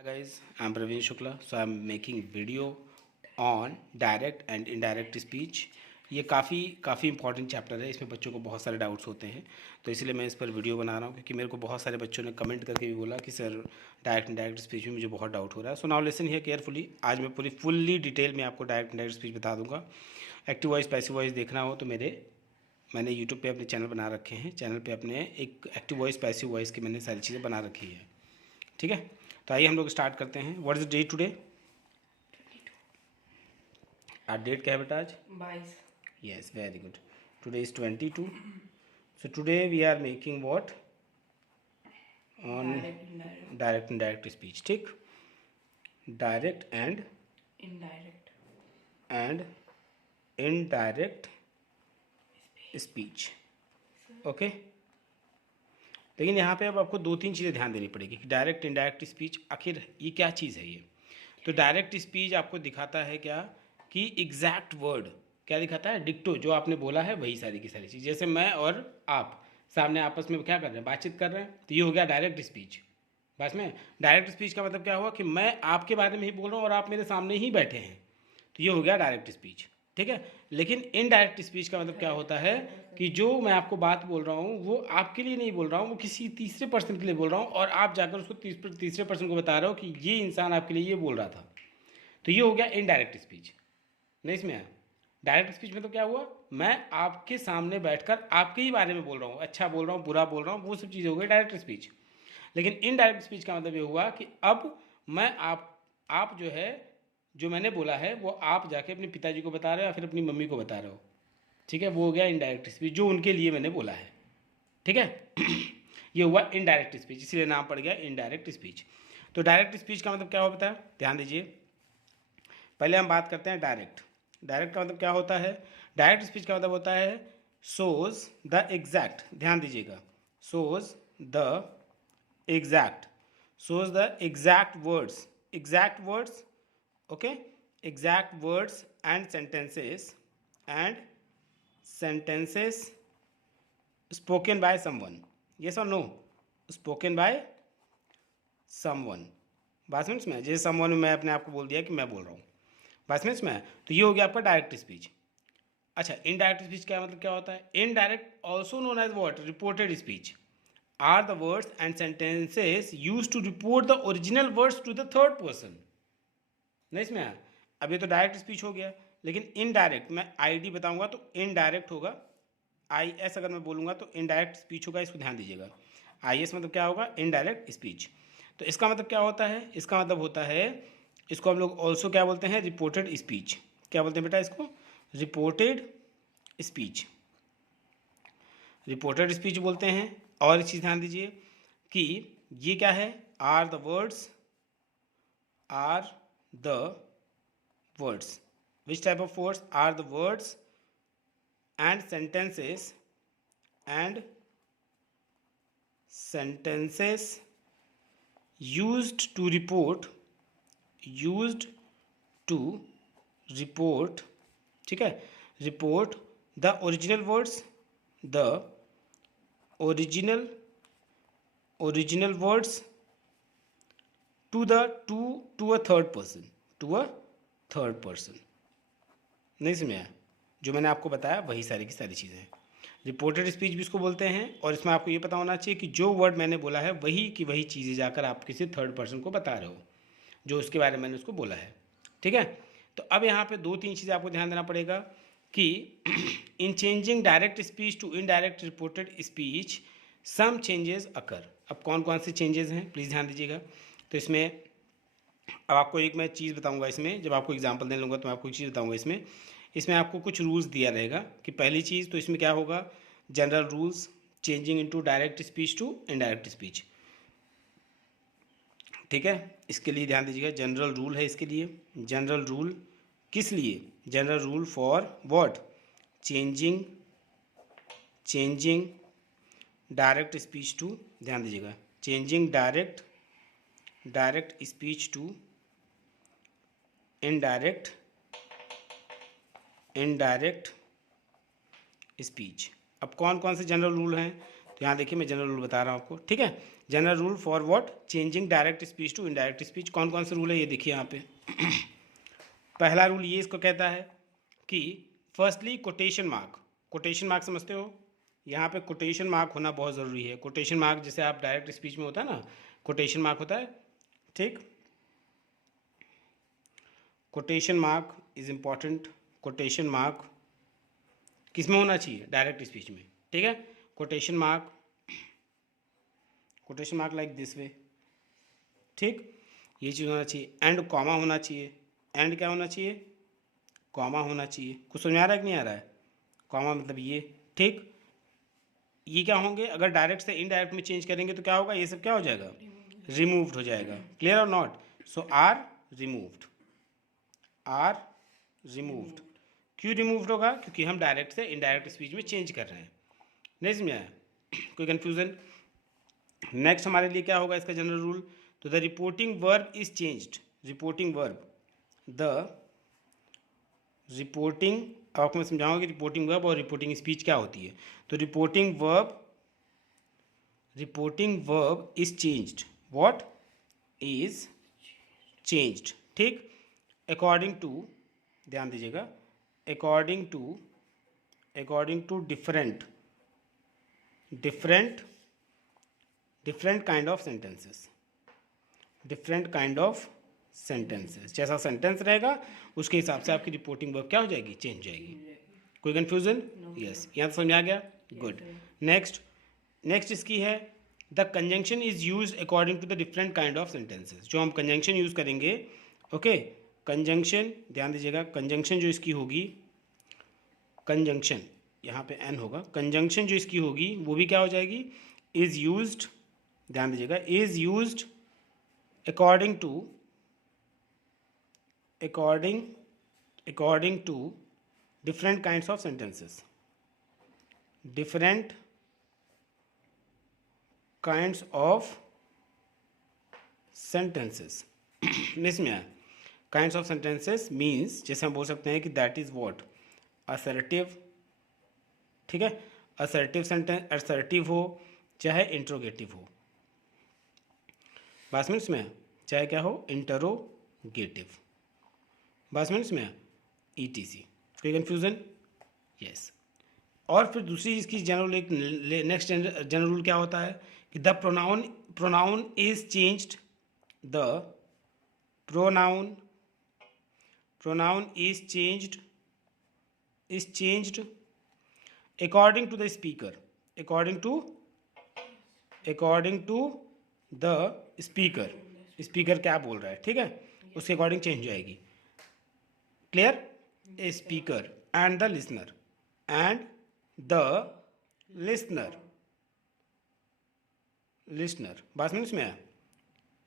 Hi guys, I'm Praveen Shukla. So I'm making video on direct and indirect speech. ये काफ़ी important chapter है, इसमें बच्चों को बहुत सारे डाउट्स होते हैं, तो इसलिए मैं इस पर वीडियो बना रहा हूँ क्योंकि मेरे को बहुत सारे बच्चों ने कमेंट करके भी बोला कि सर डायरेक्ट इंडायरेक्ट स्पीच में मुझे बहुत डाउट हो रहा है. So now listen here carefully. आज मैं पूरी फुल्ली डिटेल में आपको डायरेक्ट इंडायरेक्ट स्पीच बता दूंगा. एक्टिव वॉइस पैसिव वॉइस देखना हो तो मैंने यूट्यूब पे अपने चैनल बना रखे हैं. चैनल पे अपने एक एक्टिव वॉइस पैसिव वॉइस की मैंने सारी चीज़ें बना रखी है. ठीक है, तो आइए हम लोग स्टार्ट करते हैं. What is the date today? आज डेट क्या है बेटा? आज 22. Yes, very good. Today is 22. So today we are making what on direct indirect speech. ठीक, direct and indirect speech. Okay, लेकिन यहाँ पे अब आपको दो तीन चीज़ें ध्यान देनी पड़ेगी कि डायरेक्ट इनडायरेक्ट स्पीच आखिर ये क्या चीज़ है. ये तो डायरेक्ट स्पीच आपको दिखाता है क्या कि एग्जैक्ट वर्ड क्या दिखाता है, डिक्टो जो आपने बोला है वही सारी की सारी चीज़. जैसे मैं और आप सामने आपस में क्या कर रहे हैं, बातचीत कर रहे हैं, तो ये हो गया डायरेक्ट स्पीच. बस में डायरेक्ट स्पीच का मतलब क्या हुआ कि मैं आपके बारे में ही बोल रहा हूँ और आप मेरे सामने ही बैठे हैं, तो ये हो गया डायरेक्ट स्पीच. ठीक है, लेकिन इनडायरेक्ट स्पीच का मतलब क्या होता है कि जो मैं आपको बात बोल रहा हूँ वो आपके लिए नहीं बोल रहा हूँ, वो किसी तीसरे पर्सन के लिए बोल रहा हूँ और आप जाकर उसको तीसरे पर्सन को बता रहे हो कि ये इंसान आपके लिए ये बोल रहा था. तो ये हो गया इनडायरेक्ट स्पीच. नहीं इसमें आया. डायरेक्ट स्पीच में तो क्या हुआ, मैं आपके सामने बैठकर आपके ही बारे में बोल रहा हूँ, अच्छा बोल रहा हूँ, बुरा बोल रहा हूँ, वो सब चीज़ें हो गई डायरेक्ट स्पीच. लेकिन इनडायरेक्ट स्पीच का मतलब ये हुआ कि अब मैं आप जो है जो मैंने बोला है वो आप जाके अपने पिताजी को बता रहे हो या फिर अपनी मम्मी को बता रहे हो. ठीक है, वो हो गया इनडायरेक्ट स्पीच जो उनके लिए मैंने बोला है. ठीक है ये हुआ इनडायरेक्ट स्पीच, इसलिए नाम पड़ गया इनडायरेक्ट स्पीच. तो डायरेक्ट स्पीच का मतलब क्या होता है, ध्यान दीजिए. पहले हम बात करते हैं डायरेक्ट. डायरेक्ट का मतलब क्या होता है, डायरेक्ट स्पीच का मतलब होता है सोज द एग्जैक्ट. ध्यान दीजिएगा, shows the exact, shows the exact words, okay, exact words and sentences spoken by someone. Yes or no? Spoken by someone. बात समझ में, जैसे someone मैं अपने आप को बोल दिया कि मैं बोल रहा हूँ, बात समझ में. तो ये हो गया आपका डायरेक्ट स्पीच. अच्छा, इनडायरेक्ट स्पीच क्या मतलब क्या होता है, indirect also known as what, reported speech are the words and sentences used to report the original words to the third person. नहीं इसमें आया. अब ये तो डायरेक्ट स्पीच हो गया, लेकिन इनडायरेक्ट मैं आईडी बताऊंगा तो इनडायरेक्ट होगा. आई एस अगर मैं बोलूँगा तो इनडायरेक्ट स्पीच होगा, इसको ध्यान दीजिएगा. आई एस मतलब क्या होगा, इनडायरेक्ट स्पीच. तो इसका मतलब क्या होता है, इसका मतलब होता है, इसको हम लोग ऑल्सो क्या बोलते हैं, रिपोर्टेड स्पीच. क्या बोलते हैं बेटा इसको, रिपोर्टेड स्पीच. रिपोर्टेड स्पीच बोलते हैं. और एक चीज़ ध्यान दीजिए कि ये क्या है, are the words. Which type of words, are the words and sentences used to report. ठीक है, रिपोर्ट द ओरिजिनल वर्ड्स, द original words to a third person. नहीं समझ आया, जो मैंने आपको बताया वही सारी की सारी चीज़ें हैं. रिपोर्टेड स्पीच भी इसको बोलते हैं, और इसमें आपको ये पता होना चाहिए कि जो वर्ड मैंने बोला है वही की वही चीज़ें जाकर आप किसी थर्ड पर्सन को बता रहे हो जो उसके बारे में मैंने उसको बोला है. ठीक है, तो अब यहाँ पे दो तीन चीज़ें आपको ध्यान देना पड़ेगा कि in changing direct speech to indirect reported speech some changes occur. अब कौन कौन से चेंजेस हैं प्लीज़ ध्यान दीजिएगा. तो इसमें अब आपको एक मैं चीज़ बताऊंगा, इसमें जब आपको एग्जांपल देने लूँगा तो मैं आपको एक चीज़ बताऊंगा. इसमें आपको कुछ रूल्स दिया रहेगा कि पहली चीज़ तो इसमें क्या होगा, general rules changing into direct speech to indirect speech. ठीक है, इसके लिए ध्यान दीजिएगा, जनरल रूल है इसके लिए. जनरल रूल किस लिए, general rule for what, changing direct speech to, ध्यान दीजिएगा, changing direct speech to indirect speech. अब कौन कौन से जनरल रूल हैं, तो यहाँ देखिए मैं जनरल रूल बता रहा हूँ आपको. ठीक है, general rule for what, changing direct speech to indirect speech. कौन कौन से रूल है ये देखिए यहाँ पे। पहला रूल ये इसको कहता है कि firstly quotation mark, quotation mark समझते हो, यहाँ पे कोटेशन मार्क होना बहुत ज़रूरी है। कोटेशन मार्क जैसे आप डायरेक्ट स्पीच में होता है ना, कोटेशन मार्क होता है, ठीक। Quotation mark is important. Quotation mark किस में होना चाहिए, डायरेक्ट स्पीच में, ठीक है। Quotation mark like this way, ठीक, ये चीज़ होना चाहिए। एंड कॉमा होना चाहिए। एंड क्या होना चाहिए, कॉमा होना चाहिए। कुछ समझ आ रहा है कि नहीं आ रहा है, कॉमा मतलब ये, ठीक। ये क्या होंगे, अगर डायरेक्ट से इनडायरेक्ट में चेंज करेंगे तो क्या होगा, ये सब क्या हो जाएगा, रिमूव्ड हो जाएगा। क्लियर और not. So are removed, are removed. क्यों रिमूव्ड होगा, क्योंकि हम डायरेक्ट से इनडायरेक्ट स्पीच में चेंज कर रहे हैं। नहीं समझ आया, कोई कन्फ्यूजन। नेक्स्ट हमारे लिए क्या होगा इसका जनरल रूल, तो the reporting verb is changed. Reporting verb, the reporting, अब आपको मैं समझाऊंगा कि रिपोर्टिंग वर्ब और रिपोर्टिंग स्पीच क्या होती है। तो reporting verb is changed. What is changed, ठीक। अकॉर्डिंग टू, ध्यान दीजिएगा, according to different kind of sentences. Different kind of sentences, जैसा सेंटेंस रहेगा उसके हिसाब से आपकी रिपोर्टिंग वर्ब क्या हो जाएगी, चेंज हो जाएगी। कोई कंफ्यूजन, यस, यहाँ समझ आ गया, गुड। नेक्स्ट इसकी है, the conjunction is use according to the different kind of sentences. जो हम कंजंक्शन यूज करेंगे, ओके, कंजंक्शन ध्यान दीजिएगा, कंजंक्शन जो इसकी होगी, कंजंक्शन यहाँ पे एन होगा, कंजंक्शन जो इसकी होगी वो भी क्या हो जाएगी, इज यूज्ड, ध्यान दीजिएगा, is used according to different kinds of sentences. Different kinds of sentences. इसमें आया, kinds of sentences means जैसे हम बोल सकते हैं कि that is what, assertive, ठीक है, assertive sentence, assertive हो चाहे interrogative हो, बात में इसमें चाहे क्या हो, इंटरोगेटिव, बात में इसमें ETC। कोई कन्फ्यूज़न, यस। और फिर दूसरी इसकी जनरल, एक नेक्स्ट जनरल रूल क्या होता है कि the pronoun is changed, the pronoun is changed according to the speaker, according to the speaker क्या बोल रहा है, ठीक है, उसके अकॉर्डिंग चेंज हो जाएगी। Clear, a speaker and the listener, बात समझ में आया,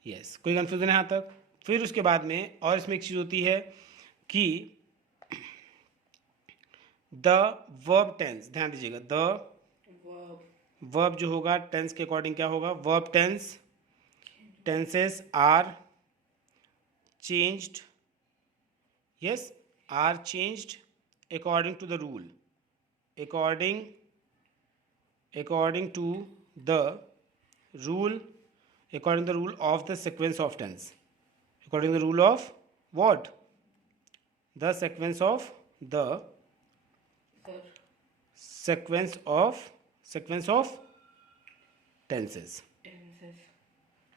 यस। कोई कंफ्यूजन है यहाँ तक। फिर उसके बाद में और इसमें एक चीज़ होती है कि द वर्ब टेंस, ध्यान दीजिएगा, द वर्ब जो होगा टेंस के अकॉर्डिंग क्या होगा, verb tenses are changed, yes, are changed according to the rule, according to the rule, according to the rule of the sequence of tense, according to the rule of what, the sequence of tenses।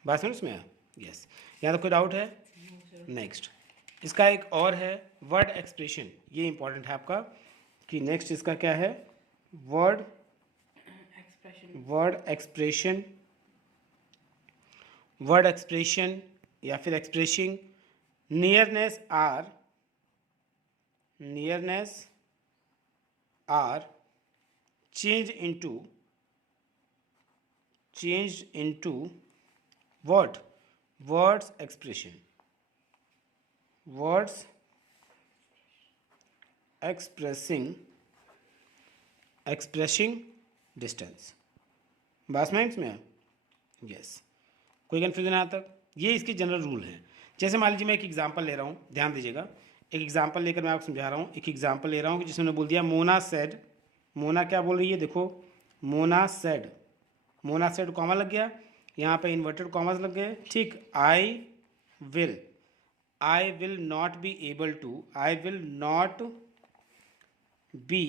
बात समझ में, yes. यहाँ तो कोई doubt है, next इसका एक और है वर्ड एक्सप्रेशन, ये इंपॉर्टेंट है आपका कि नेक्स्ट इसका क्या है, वर्ड एक्सप्रेशन या फिर expressing nearness are change into what, words expression expressing distance। बात में यस। कोई कन्फ्यूजन यहाँ तक, ये इसके जनरल रूल हैं। जैसे मान लीजिए मैं एक एग्जांपल ले रहा हूँ, ध्यान दीजिएगा, एक एग्जांपल लेकर मैं आपको समझा रहा हूँ। एक एग्जांपल ले रहा हूँ कि जिसने बोल दिया मोना सेड, मोना क्या बोल रही है, देखो मोना सेड कॉमा लग गया, यहाँ पे इन्वर्टेड कॉमर्स लग गए, ठीक। I will not be able to, I will not be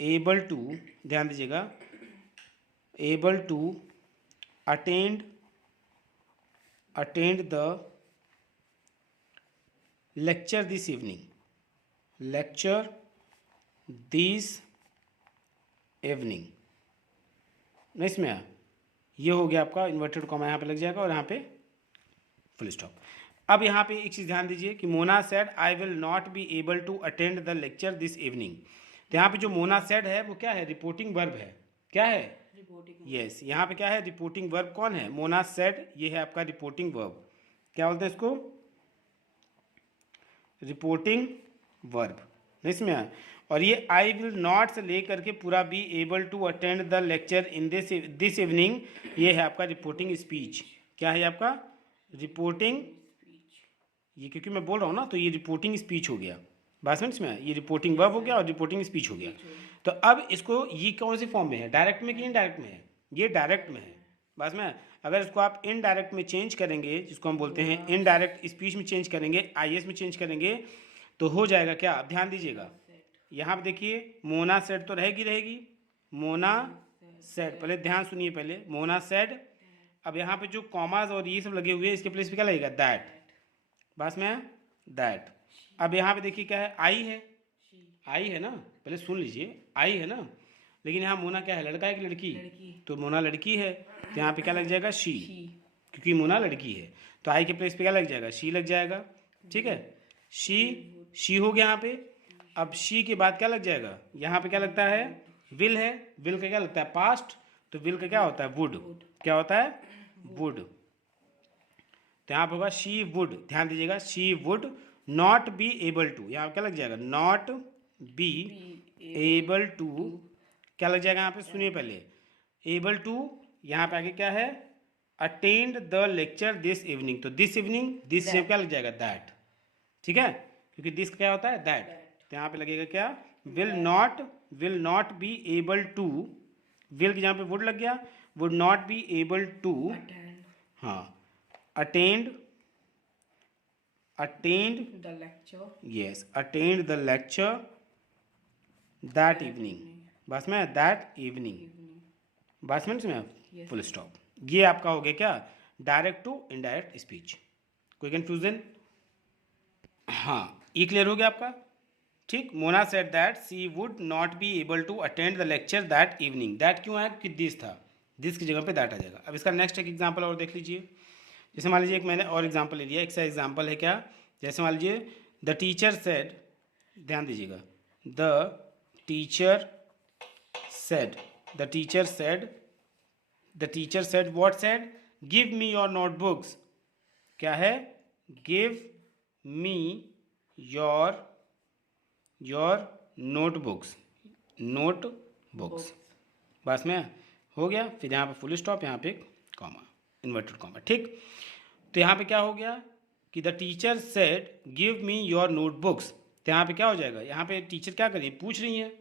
able to, ध्यान दीजिएगा, able to attend the lecture this evening, lecture this evening. नहीं इसमें आया, ये हो गया आपका इन्वर्टेड कॉमा यहाँ पे लग जाएगा और यहाँ पे फुल स्टॉप। अब यहाँ पे एक चीज़ ध्यान दीजिए कि Mona said I will not be able to attend the lecture this evening. तो यहाँ पे जो मोना सेड है वो क्या है, रिपोर्टिंग वर्ब है। क्या है, रिपोर्टिंग। यस, यहाँ पे क्या है, रिपोर्टिंग वर्ब कौन है, मोना सेड, ये है आपका रिपोर्टिंग वर्ब। क्या बोलते हैं इसको, रिपोर्टिंग वर्ब। इसमें आया, और ये आई विल नॉट से लेकर के पूरा be able to attend the lecture in this evening, ये है आपका रिपोर्टिंग स्पीच। क्या है आपका, रिपोर्टिंग, ये क्योंकि मैं बोल रहा हूँ ना, तो ये रिपोर्टिंग स्पीच हो गया। बात समझ में आया, ये रिपोर्टिंग वर्ब हो गया और रिपोर्टिंग स्पीच हो गया। तो अब इसको ये कौन सी फॉर्म में है, डायरेक्ट में कि इनडायरेक्ट में है, ये डायरेक्ट में है। बस में अगर इसको आप इनडायरेक्ट में चेंज करेंगे, जिसको हम बोलते हैं इनडायरेक्ट स्पीच में चेंज करेंगे, आईएस में चेंज करेंगे, तो हो जाएगा क्या, अब ध्यान दीजिएगा, यहाँ पे देखिए मोना सेड तो रहेगी, मोना सेड, पहले ध्यान सुनिए, पहले मोना सेड। अब यहाँ पे जो कॉमास और ये सब लगे हुए हैं, इसके प्लेस पे क्या लगेगा, दैट। बस में दैट। अब यहाँ पे देखिए क्या है, आई है ना, पहले सुन लीजिए, आई है ना, लेकिन यहाँ मोना क्या है, लड़का है कि लड़की, तो मोना लड़की है, तो यहाँ पे क्या लग जाएगा, शी, क्योंकि मोना लड़की है, तो आई के प्लेस पे क्या लग जाएगा, शी लग जाएगा। ठीक है, शी हो गया यहाँ पे। अब शी के बाद क्या लग जाएगा, यहाँ पे क्या लगता है, विल है, विल का क्या लगता है, पास्ट, तो विल का क्या होता है, वुड, क्या होता है, वुड। तो यहाँ पे होगा शी वुड, ध्यान दीजिएगा, she would not be able to, यहाँ क्या लग जाएगा, नॉट बी एबल टू, क्या लग जाएगा यहाँ पे, सुनिए पहले, एबल टू, यहाँ पे आगे क्या है, attend the lecture this evening, तो दिस इवनिंग, दिस से क्या लग जाएगा, दैट। ठीक है, क्योंकि दिस क्या होता है, दैट, तो यहाँ पे लगेगा क्या, will not be able to, will की जहाँ पे वुड लग गया, would not be able to, हाँ, attend the lecture, yes, attend the lecture that evening, बस में दैट इवनिंग, बस में इसमें फुल स्टॉप। ये आपका हो गया क्या, डायरेक्ट टू इनडायरेक्ट स्पीच। कोई कंफ्यूजन, हाँ, ये क्लियर हो गया आपका। ठीक, Mona said that she would not be able to attend the lecture that evening, that क्यों आया, क्योंकि दिस था, दिस की जगह पे दैट आ जाएगा। अब इसका नेक्स्ट एक एग्जांपल और देख लीजिए, जैसे मान लीजिए एक मैंने और एग्जांपल ले लिया, एक सा एग्जांपल है क्या, जैसे मान लीजिए द टीचर सेड, ध्यान दीजिएगा, the teacher said what said, give me your notebooks, क्या है, गिव मी योर नोटबुक्स, बस में हो गया। फिर यहाँ पे फुल स्टॉप, यहाँ पे कॉमा, इन्वर्टेड कॉमा। ठीक, तो यहाँ पे क्या हो गया कि the teacher said give me your notebooks, तो यहाँ पे क्या हो जाएगा, यहाँ पे टीचर क्या करिए, पूछ रही है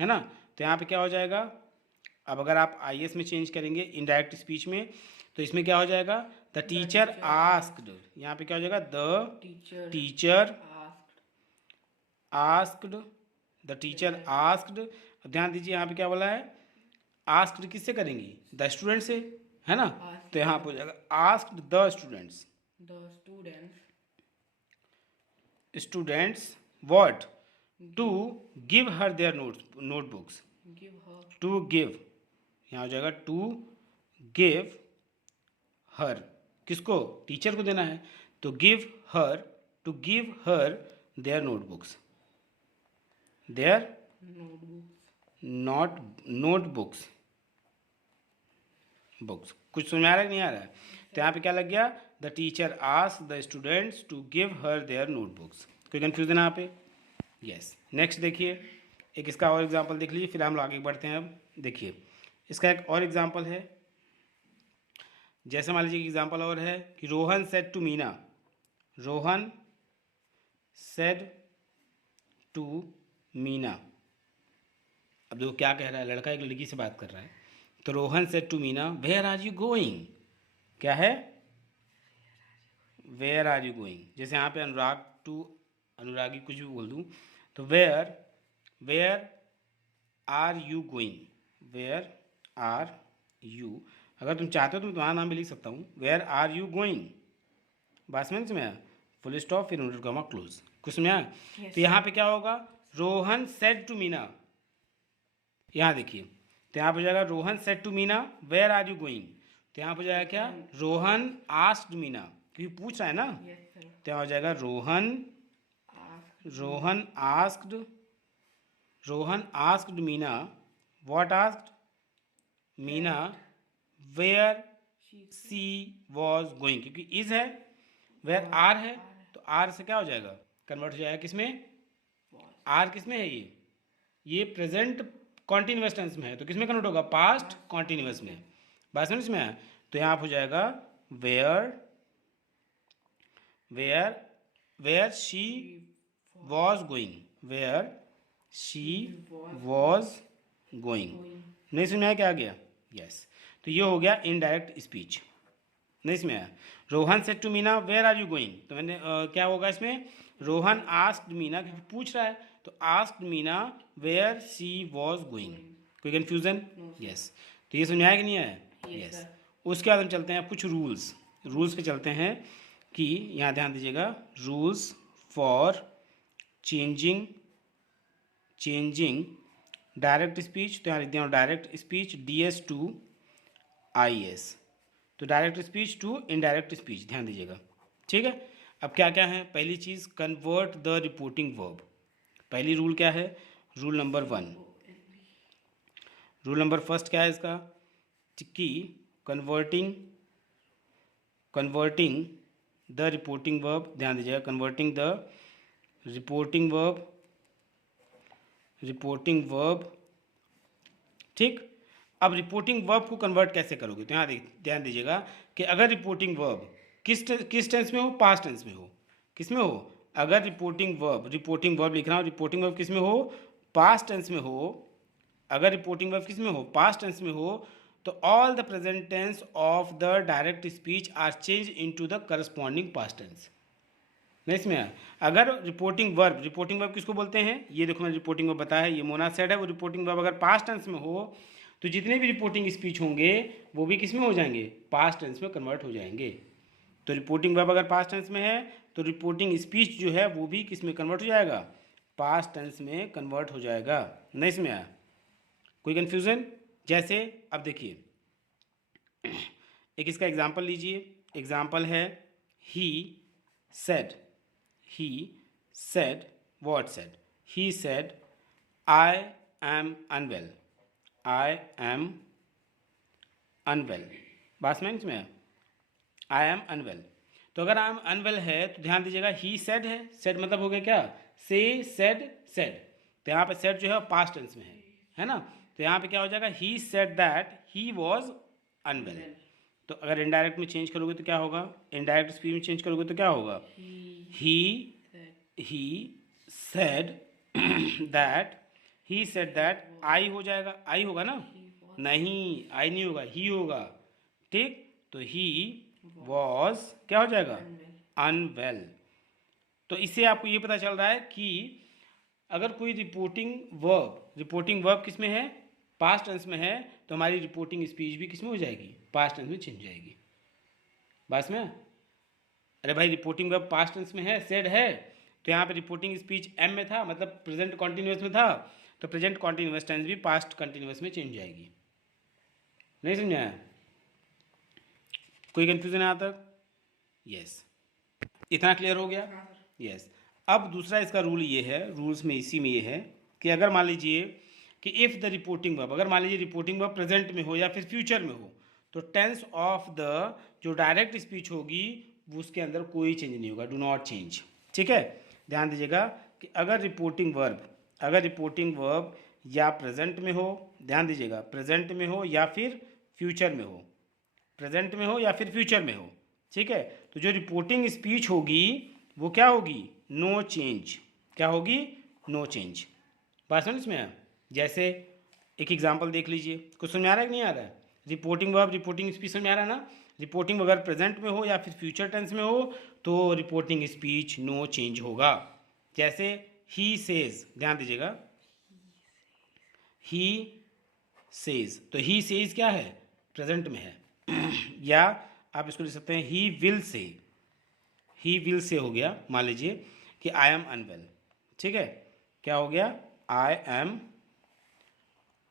ना, तो यहाँ पे क्या हो जाएगा, अब अगर आप आईएस में चेंज करेंगे इनडायरेक्ट स्पीच में, तो इसमें क्या हो जाएगा, द टीचर आस्क्ड, यहाँ पे क्या हो जाएगा, the teacher asked, the teacher asked. अब ध्यान दीजिए यहाँ पे क्या बोला है, आस्क्ड किससे करेंगी, द स्टूडेंट से, है ना, तो यहाँ पे हो जाएगा asked the students what, to give her their notebooks, to give, यहाँ हो जाएगा टू गिव हर, किसको, टीचर को देना है, तो give her, to give her their notebooks, their notebooks, books. कुछ समझ में आ रहा है कि नहीं आ रहा है, तो यहाँ पे क्या लग गया, the teacher asked the students to give her their notebooks. कोई कंफ्यूजन यहाँ पे, यस। नेक्स्ट देखिए, एक इसका और एग्जांपल देख लीजिए, फिर हम लोग आगे बढ़ते हैं। अब देखिए इसका एक और एग्जांपल है, जैसे मान लीजिए एग्जांपल और है कि Rohan said to Meena, Rohan said to Meena. अब देखो क्या कह रहा है, लड़का एक लड़की से बात कर रहा है, तो Rohan said to Meena where are you going, क्या है, वेयर आर यू गोइंग। जैसे यहाँ पे अनुराग टू अनुरागी कुछ भी बोल दूँ तो where where are you going, where are you. अगर तुम चाहते हो तो मैं तुम्हारा नाम भी लिख सकता हूँ, वेयर आर यू गोइंग, बात समझ में आया, फुल स्टॉप फिर इंवर्टेड कॉमा क्लोज, कुछ समझ आया। तो यहाँ पे क्या होगा, रोहन सेड टू मीना, यहाँ देखिए, तो यहाँ पे हो जाएगा Rohan said to Meena where are you going, तो यहाँ पे हो जाएगा क्या, रोहन आस्क्ड मीना, क्योंकि पूछ रहा है ना, तो यहाँ हो जाएगा Rohan asked Meena what asked Meena where she was going, क्योंकि इज है, वेयर आर है, तो आर से क्या हो जाएगा, कन्वर्ट हो जाएगा किसमें, आर किसमें है, ये प्रेजेंट कॉन्टिन्यूअस टेंस में है, तो किसमें कन्वर्ट होगा, पास्ट कॉन्टिन्यूअस में, बात समझ में आया। तो यहाँ हो जाएगा where where where she was going, where she was going, नहीं समझ में आया क्या आ गया, यस। तो ये हो गया इनडायरेक्ट स्पीच, नहीं समझ में आया। Rohan said to Meena where are you going, तो मैंने क्या होगा इसमें, रोहन आस्क्ड मीना, क्योंकि पूछ रहा है, तो asked Meena where she was going, कोई कन्फ्यूजन, यस। तो ये समझ में आया कि नहीं आया, यस। उसके बाद हम चलते हैं कुछ रूल्स पे चलते हैं, कि यहाँ ध्यान दीजिएगा, rules for changing direct speech, तो यहाँ लिख दिया direct speech DS to IS, तो direct speech to indirect speech, ध्यान दीजिएगा, ठीक है। अब क्या क्या है, पहली चीज़ कन्वर्ट द रिपोर्टिंग वर्ब, पहली रूल क्या है, rule number 1, rule number first क्या है इसका, कि कन्वर्टिंग द रिपोर्टिंग वर्ब, ध्यान दीजिएगा, कन्वर्टिंग द रिपोर्टिंग वर्ब, ठीक। अब रिपोर्टिंग वर्ब को कन्वर्ट कैसे करोगे, तो यहाँ ध्यान दीजिएगा कि अगर रिपोर्टिंग वर्ब किस टेंस में हो, पास्ट टेंस में हो, किस में हो, अगर रिपोर्टिंग वर्ब लिख रहा हूँ, रिपोर्टिंग वर्ब किस में हो, पास्ट टेंस में हो, अगर रिपोर्टिंग वर्ब किस में हो, पास्ट टेंस में हो, तो all the present tense of the direct speech are change into the corresponding past tense, नहीं इसमें है। अगर रिपोर्टिंग वर्ब किसको बोलते हैं, ये देखो मैंने रिपोर्टिंग वर्ब बताया, ये मोना सेड है, वो रिपोर्टिंग वर्ब अगर पास्ट टेंस में हो तो जितने भी रिपोर्टिंग स्पीच होंगे वो भी किस में हो जाएंगे, पास्ट टेंस में कन्वर्ट हो जाएंगे। तो रिपोर्टिंग वर्ब अगर पास्ट टेंस में है तो रिपोर्टिंग स्पीच जो है वो भी किस में कन्वर्ट हो जाएगा, पास्ट टेंस में कन्वर्ट हो जाएगा, नहीं इसमें आया, कोई कन्फ्यूज़न। जैसे अब देखिए एक इसका एग्जाम्पल लीजिए, एग्जाम्पल है he said what said, he said I am unwell, बात समझ में, आई एम अनवेल। तो अगर आई एम अनवेल है तो ध्यान दीजिएगा ही सेड है, सेड मतलब हो गया क्या, से सेड, तो यहाँ पे सेड जो है पास्ट टेंस में है ना, तो यहाँ पे क्या हो जाएगा, he said that he was unwell. तो अगर इनडायरेक्ट में चेंज करोगे तो क्या होगा, इनडायरेक्ट स्पीच में चेंज करोगे तो क्या होगा, he said that आई हो जाएगा, आई होगा ना, नहीं आई नहीं होगा, ही होगा, ठीक। तो ही वॉज क्या हो जाएगा, अनवेल। तो इससे आपको ये पता चल रहा है कि अगर कोई रिपोर्टिंग वर्ब किस में है, पास्ट टेंस में है, तो हमारी रिपोर्टिंग स्पीच भी किस में हो जाएगी, पास्ट टेंस में चेंज हो जाएगी, बस में। अरे भाई रिपोर्टिंग वर्ब पास्ट टेंस में है, सेड है, तो यहाँ पे रिपोर्टिंग स्पीच एम में था, मतलब प्रेजेंट कॉन्टिन्यूअस में था, तो प्रेजेंट कॉन्टिन्यूअस टेंस भी पास्ट कॉन्टिन्यूअस में चेंज जाएगी, नहीं समझ आया, कोई कंफ्यूजन है यहाँ तक, यस, इतना क्लियर हो गया, यस। अब दूसरा इसका रूल ये है, रूल्स में इसी में ये है कि अगर मान लीजिए कि इफ़ द रिपोर्टिंग वर्ब, अगर मान लीजिए रिपोर्टिंग वर्ब प्रेजेंट में हो या फिर फ्यूचर में हो, तो टेंस ऑफ द जो डायरेक्ट स्पीच होगी वो उसके अंदर कोई चेंज नहीं होगा, डू नॉट चेंज, ठीक है। ध्यान दीजिएगा कि अगर रिपोर्टिंग वर्ब या प्रेजेंट में हो, ध्यान दीजिएगा प्रेजेंट में हो या फिर फ्यूचर में हो, प्रेजेंट में हो या फिर फ्यूचर में हो, ठीक है, तो जो रिपोर्टिंग स्पीच होगी वो क्या होगी, नो चेंज, क्या होगी, नो चेंज, बात समझ में आया। जैसे एक एग्जांपल देख लीजिए, कुछ समझ आ रहा है कि नहीं आ रहा है, रिपोर्टिंग वर्ब रिपोर्टिंग स्पीच समझ आ रहा है ना। रिपोर्टिंग अगर प्रेजेंट में हो या फिर फ्यूचर टेंस में हो तो रिपोर्टिंग स्पीच नो चेंज होगा। जैसे ही सेज, ध्यान दीजिएगा, ही सेज, तो ही सेज क्या है, प्रेजेंट में है। या आप इसको लिख सकते हैं he will say, he will say हो गया, मान लीजिए कि आई एम अनवेल, ठीक है, क्या हो गया, आई एम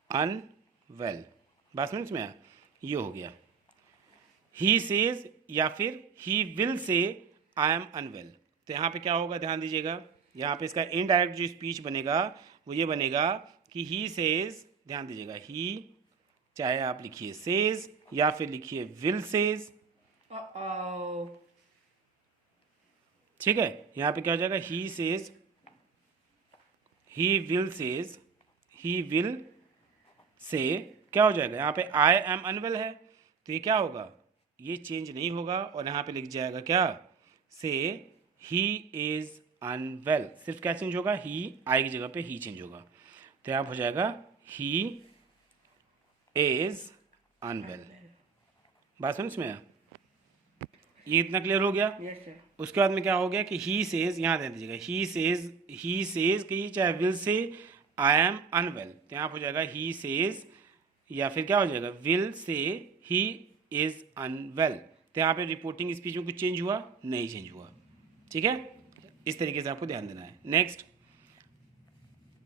अनवेल, बात समझ में आया, ये हो गया ही सेज, या फिर he will say I am unwell. तो यहाँ पे क्या होगा, ध्यान दीजिएगा, यहाँ पे इसका इनडायरेक्ट जो स्पीच बनेगा वो ये बनेगा कि ही सेज, ध्यान दीजिएगा, ही, चाहे आप लिखिए सेज या फिर लिखिए विल सेज, ठीक है, यहाँ पे क्या हो जाएगा, he says, he will says, he will say क्या हो जाएगा, यहाँ पे आई एम अनवेल है तो ये क्या होगा, ये चेंज नहीं होगा और यहाँ पे लिख जाएगा क्या, से ही इज अनवेल, सिर्फ क्या चेंज होगा, ही, आई की जगह पे ही चेंज होगा, तो यहाँ हो जाएगा ही इज अनवेल। बात समझ में आया, ये इतना क्लियर हो गया। Yes sir. उसके बाद में क्या हो गया कि ही सेज, यहाँ ध्यान दीजिएगा, ही सेज कि चाहे will say I am unwell, तो यहाँ हो जाएगा ही सेज, या फिर क्या हो जाएगा, will say he is unwell, तो यहाँ पे रिपोर्टिंग स्पीच में कुछ चेंज हुआ, नहीं चेंज हुआ, ठीक है, इस तरीके से आपको ध्यान देना है। नेक्स्ट,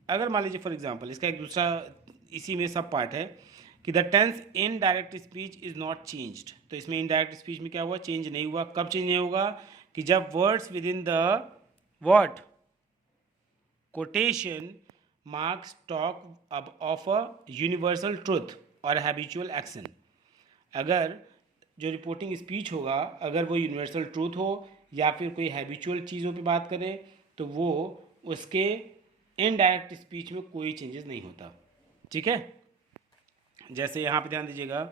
अगर मान लीजिए फॉर एग्जांपल इसका एक दूसरा इसी में सब पार्ट है कि the tense in direct speech is not changed, तो इसमें इनडायरेक्ट स्पीच में क्या हुआ, चेंज नहीं हुआ। कब चेंज नहीं होगा, कि जब words with in the what quotation marks talk of a universal truth और हैबिचुअल एक्शन, अगर जो रिपोर्टिंग स्पीच होगा अगर वो यूनिवर्सल ट्रूथ हो या फिर कोई हैबिचुअल चीज़ों पे बात करे तो वो उसके इनडायरेक्ट स्पीच में कोई चेंजेस नहीं होता, ठीक है। जैसे यहाँ पे ध्यान दीजिएगा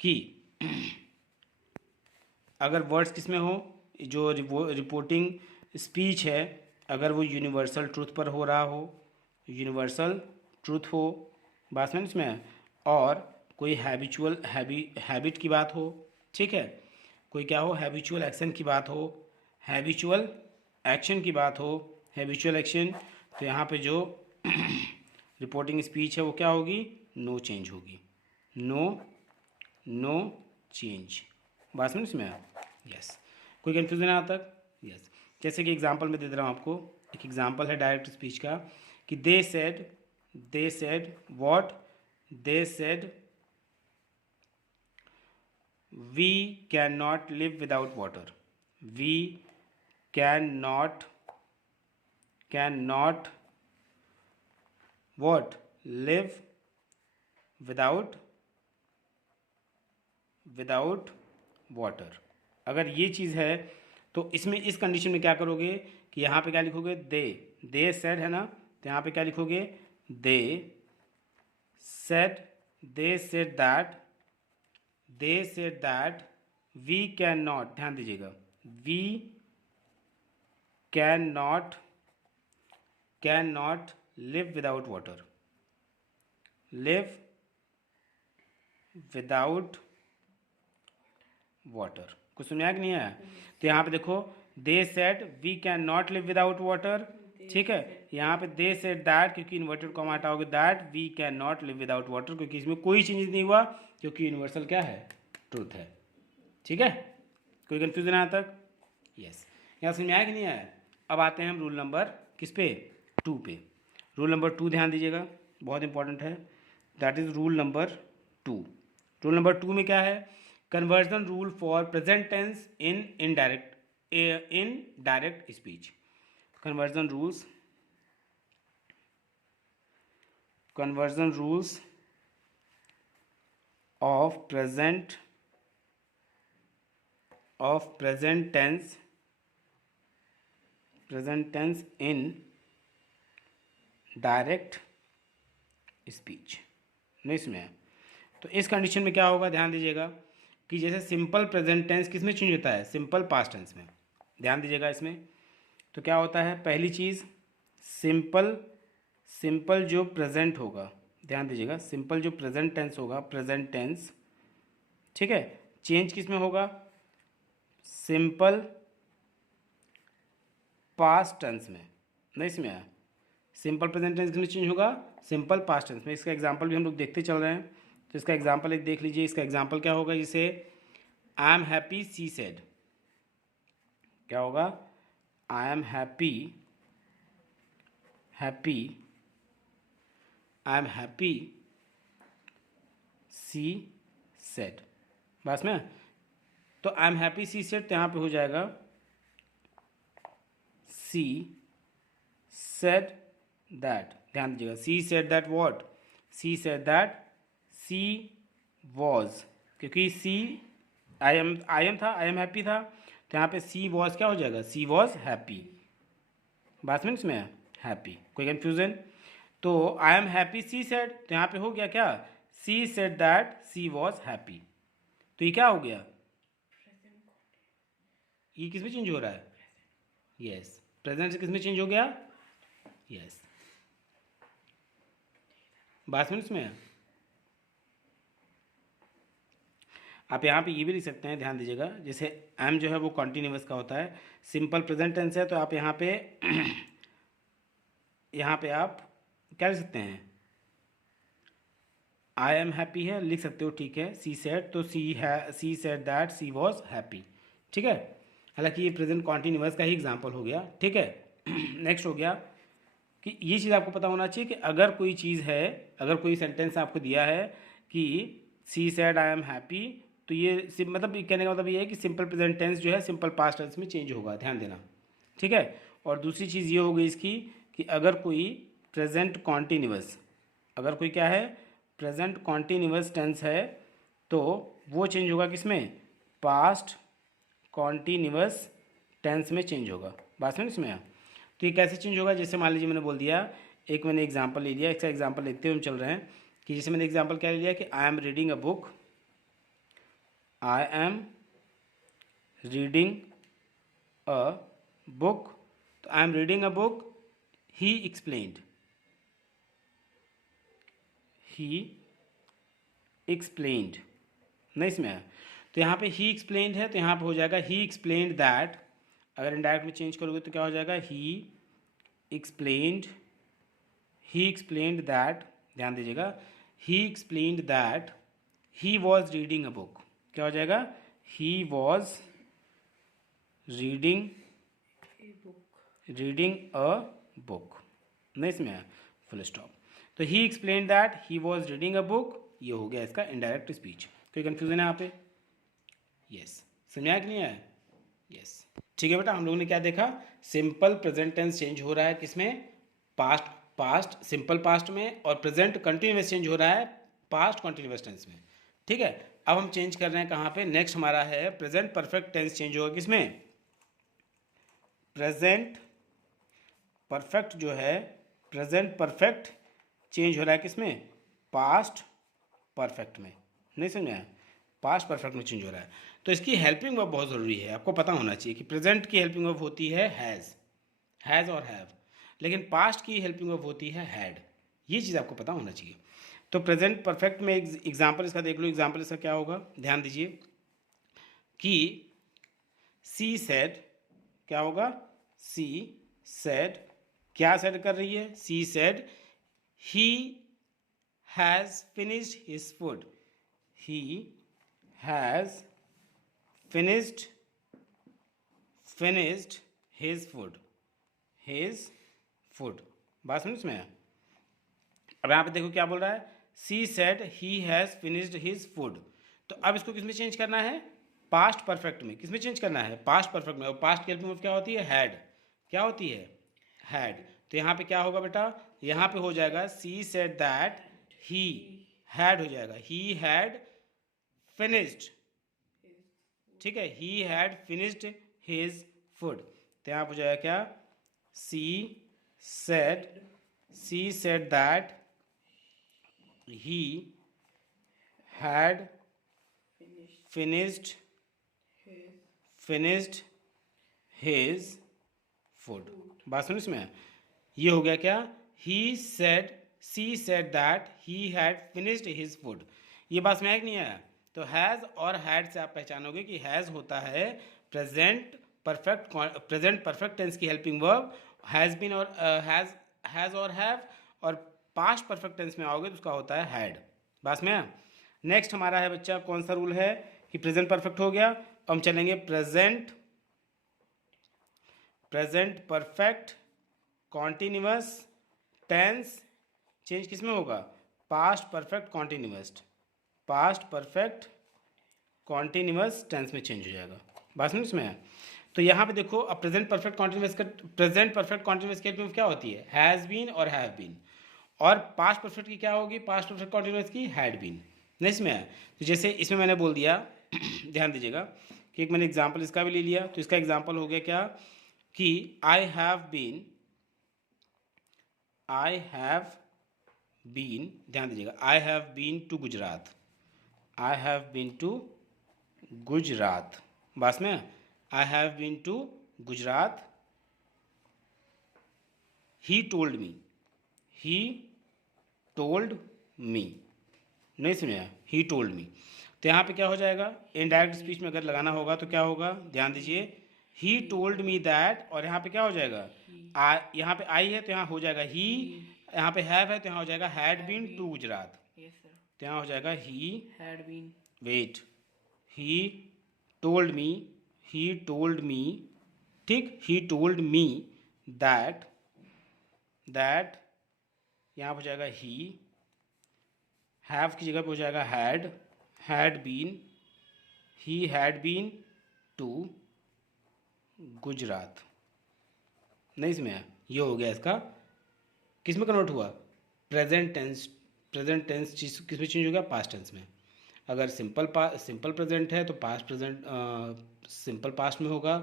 कि अगर वर्ड्स किस में हो, जो रिपोर्टिंग स्पीच है अगर वो यूनिवर्सल ट्रूथ पर हो रहा हो, यूनिवर्सल ट्रूथ हो, बात समझ में, और कोई हैबिचुअल हैबिट की बात हो, ठीक है, कोई क्या हो, हैबिचुअल एक्शन की बात हो, हैबिचुअल एक्शन की बात हो, हैबिचुअल एक्शन, तो यहाँ पे जो रिपोर्टिंग स्पीच है वो क्या होगी, नो चेंज होगी, नो चेंज। बात समझ में आया, यस। कोई कंफ्यूजन है यहाँ तक, यस। जैसे कि एग्जांपल में दे दे रहा हूँ आपको, एक एग्जांपल है डायरेक्ट स्पीच का कि they said what, they said we cannot live without water, we cannot what live without water। अगर ये चीज़ है तो इसमें इस कंडीशन में क्या करोगे कि यहाँ पे क्या लिखोगे, दे सेड है ना, तो यहाँ पे क्या लिखोगे, they said that we can not, ध्यान दीजिएगा, we can not live without water, live without water. कुछ सुन आया कि नहीं आया, तो यहाँ पे देखो they said we can not live without water, ठीक है, यहाँ पे दे सेड दैट, क्योंकि इन्वर्टेड कॉमा हटाओगे, that we can not live without water, क्योंकि इसमें कोई चेंज नहीं हुआ, क्योंकि यूनिवर्सल क्या है, ट्रूथ है, ठीक है। कोई कंफ्यूजन यहाँ तक, यस। यहाँ समझ में आया कि नहीं आया। अब आते हैं हम रूल नंबर किस पे, 2 पे। रूल नंबर 2 ध्यान दीजिएगा, बहुत इंपॉर्टेंट है, that is rule number 2। Rule number 2 में क्या है, conversion rule for present tense in direct speech. Conversion rules of present tense in direct speech, नहीं इसमें है। तो इस कंडीशन में क्या होगा, ध्यान दीजिएगा कि जैसे सिंपल प्रेजेंट टेंस किस में चेंज होता है, सिंपल पास्ट टेंस में, ध्यान दीजिएगा इसमें। तो क्या होता है, पहली चीज़ सिंपल जो प्रेजेंट होगा, ध्यान दीजिएगा, सिंपल जो प्रेजेंट टेंस होगा, प्रेजेंट टेंस, ठीक है, चेंज किस में होगा? सिंपल पास्ट टेंस में, नहीं इसमें आया। सिंपल प्रेजेंट टेंस में चेंज होगा सिंपल पास्ट टेंस में। इसका एग्जांपल भी हम लोग देखते चल रहे हैं, तो इसका एग्जांपल एक देख लीजिए। इसका एग्जांपल क्या होगा? जैसे आई एम हैप्पी सी सेड, क्या होगा? आई am happy, happy, I am happy she said, बस में। तो I am happy she said, तो यहाँ पे हो जाएगा सी सेड दैट, ध्यान दीजिएगा, she said that what? She said that she was, क्योंकि सी आई एम था, आई एम हैप्पी था, तो यहाँ पे सी वॉज क्या हो जाएगा? सी वॉज हैप्पी, बात में इसमें हैप्पी। कोई कन्फ्यूजन? तो I am happy she said, तो यहाँ पे हो गया क्या? She said that she was happy. तो ये क्या हो गया? ये किस में चेंज हो रहा है? यस, प्रेजेंट से किस में चेंज हो गया? यस, बात में इसमें। आप यहाँ पे ये भी लिख सकते हैं, ध्यान दीजिएगा, जैसे एम जो है वो कॉन्टिन्यूअस का होता है, सिंपल प्रेजेंट टेंस है, तो आप यहाँ पे यहाँ पे आप क्या लिख सकते हैं? आई एम हैप्पी है, लिख सकते हो, ठीक है। सी सेड, तो she said that she was happy, ठीक है। हालांकि ये प्रेजेंट कॉन्टिन्यूअस का ही एग्जाम्पल हो गया, ठीक है। नेक्स्ट हो गया कि ये चीज़ आपको पता होना चाहिए कि अगर कोई चीज़ है, अगर कोई सेंटेंस आपको दिया है कि she said I am happy, तो ये मतलब कहने का मतलब ये है कि सिंपल प्रेजेंट टेंस जो है सिंपल पास्ट टेंस में चेंज होगा, ध्यान देना, ठीक है। और दूसरी चीज़ ये हो गई इसकी कि अगर कोई प्रेजेंट कॉन्टिन्यूअस, अगर कोई क्या है? प्रेजेंट कॉन्टिन्यूअस टेंस है, तो वो चेंज होगा किसमें? पास्ट कॉन्टिन्यूअस टेंस में चेंज होगा, बात समझ इसमें। तो ये कैसे चेंज होगा? जैसे मान लीजिए मैंने बोल दिया, एक मैंने एग्जांपल ले लिया, इसका एग्जांपल लेते हुए हम चल रहे हैं कि जैसे मैंने एग्जांपल क्या ले लिया कि I am reading a book, I am reading a book, तो I am reading a book, he explained, he explained, नहीं इसमें है। तो यहाँ पे ही एक्सप्लेन्ड है, तो यहाँ पे हो जाएगा ही एक्सप्लेन्ड दैट। अगर इनडायरेक्ट में चेंज करोगे तो क्या हो जाएगा? He explained, he explained that, ध्यान दीजिएगा, he explained that he was reading a book, क्या हो जाएगा? He was reading a book, नहीं इसमें है, फुल स्टॉप। तो he explain that he was reading a book, ये हो गया इसका इनडायरेक्ट स्पीच। कोई कंफ्यूजन है यहाँ पे? यस, समझाया कि नहीं आया? यस, ठीक है बेटा। हम लोगों ने क्या देखा? सिंपल प्रेजेंट टेंस चेंज हो रहा है किसमें? पास्ट सिंपल पास्ट में, और प्रेजेंट कंटिन्यूअस चेंज हो रहा है पास्ट कंटिन्यूअस टेंस में, ठीक है। अब हम चेंज कर रहे हैं कहाँ पे? नेक्स्ट हमारा है प्रेजेंट परफेक्ट टेंस चेंज होगा किसमें? प्रेजेंट परफेक्ट जो है, प्रेजेंट परफेक्ट चेंज हो रहा है किसमें? पास्ट परफेक्ट में, नहीं समझ आया? पास्ट परफेक्ट में चेंज हो रहा है। तो इसकी हेल्पिंग वर्ब बहुत ज़रूरी है, आपको पता होना चाहिए कि प्रेजेंट की हेल्पिंग वर्ब होती है हैज़ और हैव, लेकिन पास्ट की हेल्पिंग वर्ब होती है हैड। ये चीज़ आपको पता होना चाहिए। तो प्रेजेंट परफेक्ट में एग्जाम्पल इसका देख लो। एग्जाम्पल इसका क्या होगा? ध्यान दीजिए कि सी सेड, क्या होगा? सी सेड, क्या सेड कर रही है? She said he has finished his food, he has finished his food, बात समझ में? अब यहाँ पे देखो क्या बोल रहा है? She said he has finished his food. तो अब इसको किस में चेंज करना है? पास्ट परफेक्ट में। किस में चेंज करना है? पास्ट परफेक्ट में। और पास्ट की हेल्पिंग वर्ब क्या होती है? हैड, क्या होती है? हैड। तो यहाँ पे क्या होगा बेटा? यहाँ पे हो जाएगा सी सेड दैट ही हैड, हो जाएगा ही हैड फिनिश्ड, ठीक है, he had finished his food. तो यहाँ पर हो जाएगा क्या? She said that he had finished his food, बात सुनो इसमें। ये हो गया क्या? She said that he had finished his food. ये बात में आया कि नहीं आया? तो हैज़ और हैड से आप पहचानोगे कि हैज़ होता है प्रेजेंट परफेक्ट टेंस की हेल्पिंग वर्ब, हैज़ बीन और हैज़ और हैव, और पास्ट परफेक्ट टेंस में आओगे तो उसका होता है हैड। बस में नेक्स्ट हमारा है बच्चा कौन सा रूल है कि प्रेजेंट परफेक्ट हो गया, अब हम चलेंगे present perfect continuous tense change किस में होगा, पास्ट परफेक्ट कॉन्टिन्यूअस टेंस में चेंज हो जाएगा। बात समझ में है। तो यहाँ पे देखो अब प्रेजेंट परफेक्ट कॉन्टिन्यूअस के में क्या होती है, हैज़ बीन और हैव बीन, और पास्ट परफेक्ट की क्या होगी, पास्ट परफेक्ट कॉन्टिन्यूअस की हैड बीन। नहीं इसमें है, तो जैसे इसमें मैंने बोल दिया ध्यान दीजिएगा कि एक मैंने एग्जाम्पल इसका भी ले लिया, तो इसका एग्जाम्पल हो गया क्या कि आई हैव बीन, ध्यान दीजिएगा, I have been to Gujarat, बस में I have been to Gujarat, he told me, नहीं सुना, ही टोल्ड मी। तो यहाँ पे क्या हो जाएगा, इनडायरेक्ट स्पीच में अगर लगाना होगा तो क्या होगा, ध्यान दीजिए, ही टोल्ड मी दैट, और यहाँ पे क्या हो जाएगा, यहाँ पे आई है तो यहाँ हो जाएगा ही, यहाँ पे हैव है तो यहाँ हो जाएगा हैड बीन टू गुजरात, तो यहाँ हो जाएगा he had been, wait, he told me, ठीक, ही टोल्ड मी दैट यहाँ हो जाएगा ही, हैव की जगह पे हो जाएगा हैड बीन टू गुजरात। नहीं इसमें है, ये हो गया इसका, किस में कन्वर्ट हुआ, प्रेजेंट टेंस चीज किस में चेंज हो गया, पास्ट टेंस में। अगर सिंपल प्रेजेंट है तो सिंपल पास्ट में होगा,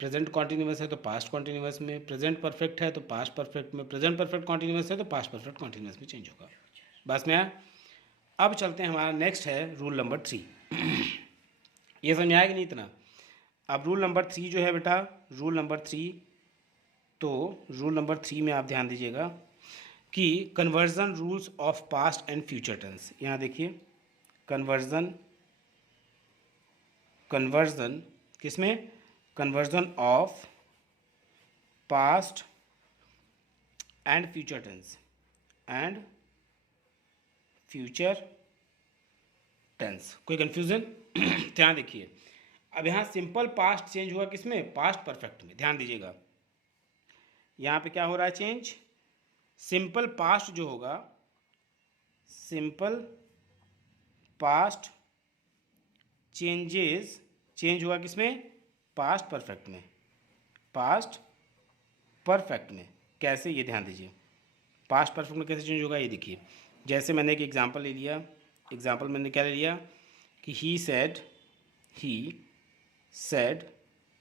प्रेजेंट कॉन्टिन्यूअस है तो पास्ट कॉन्टिन्यूअस में, प्रेजेंट परफेक्ट है तो पास्ट परफेक्ट में, प्रेजेंट परफेक्ट कॉन्टिन्यूअस है तो पास्ट परफेक्ट कॉन्टिन्यूअस में चेंज होगा। बस में आया। अब चलते हैं, हमारा नेक्स्ट है रूल नंबर 3। ये समझ में आएगा नहीं इतना। अब रूल नंबर 3 जो है बेटा, रूल नंबर 3, तो रूल नंबर 3 में आप ध्यान दीजिएगा कि conversion rules of past and future tense. यहाँ देखिए कन्वर्जन किसमें, conversion of past and future tense कोई कंफ्यूजन? ध्यान देखिए, अब यहाँ सिंपल पास्ट चेंज हुआ किसमें, पास्ट परफेक्ट में। ध्यान दीजिएगा यहाँ पे क्या हो रहा है चेंज, सिंपल पास्ट जो होगा, सिंपल पास्ट चेंज हुआ किसमें, पास्ट परफेक्ट में। कैसे, ये ध्यान दीजिए, पास्ट परफेक्ट में कैसे चेंज होगा, ये देखिए। जैसे मैंने एक एग्जांपल ले लिया, एग्जांपल मैंने क्या ले लिया कि ही सेड,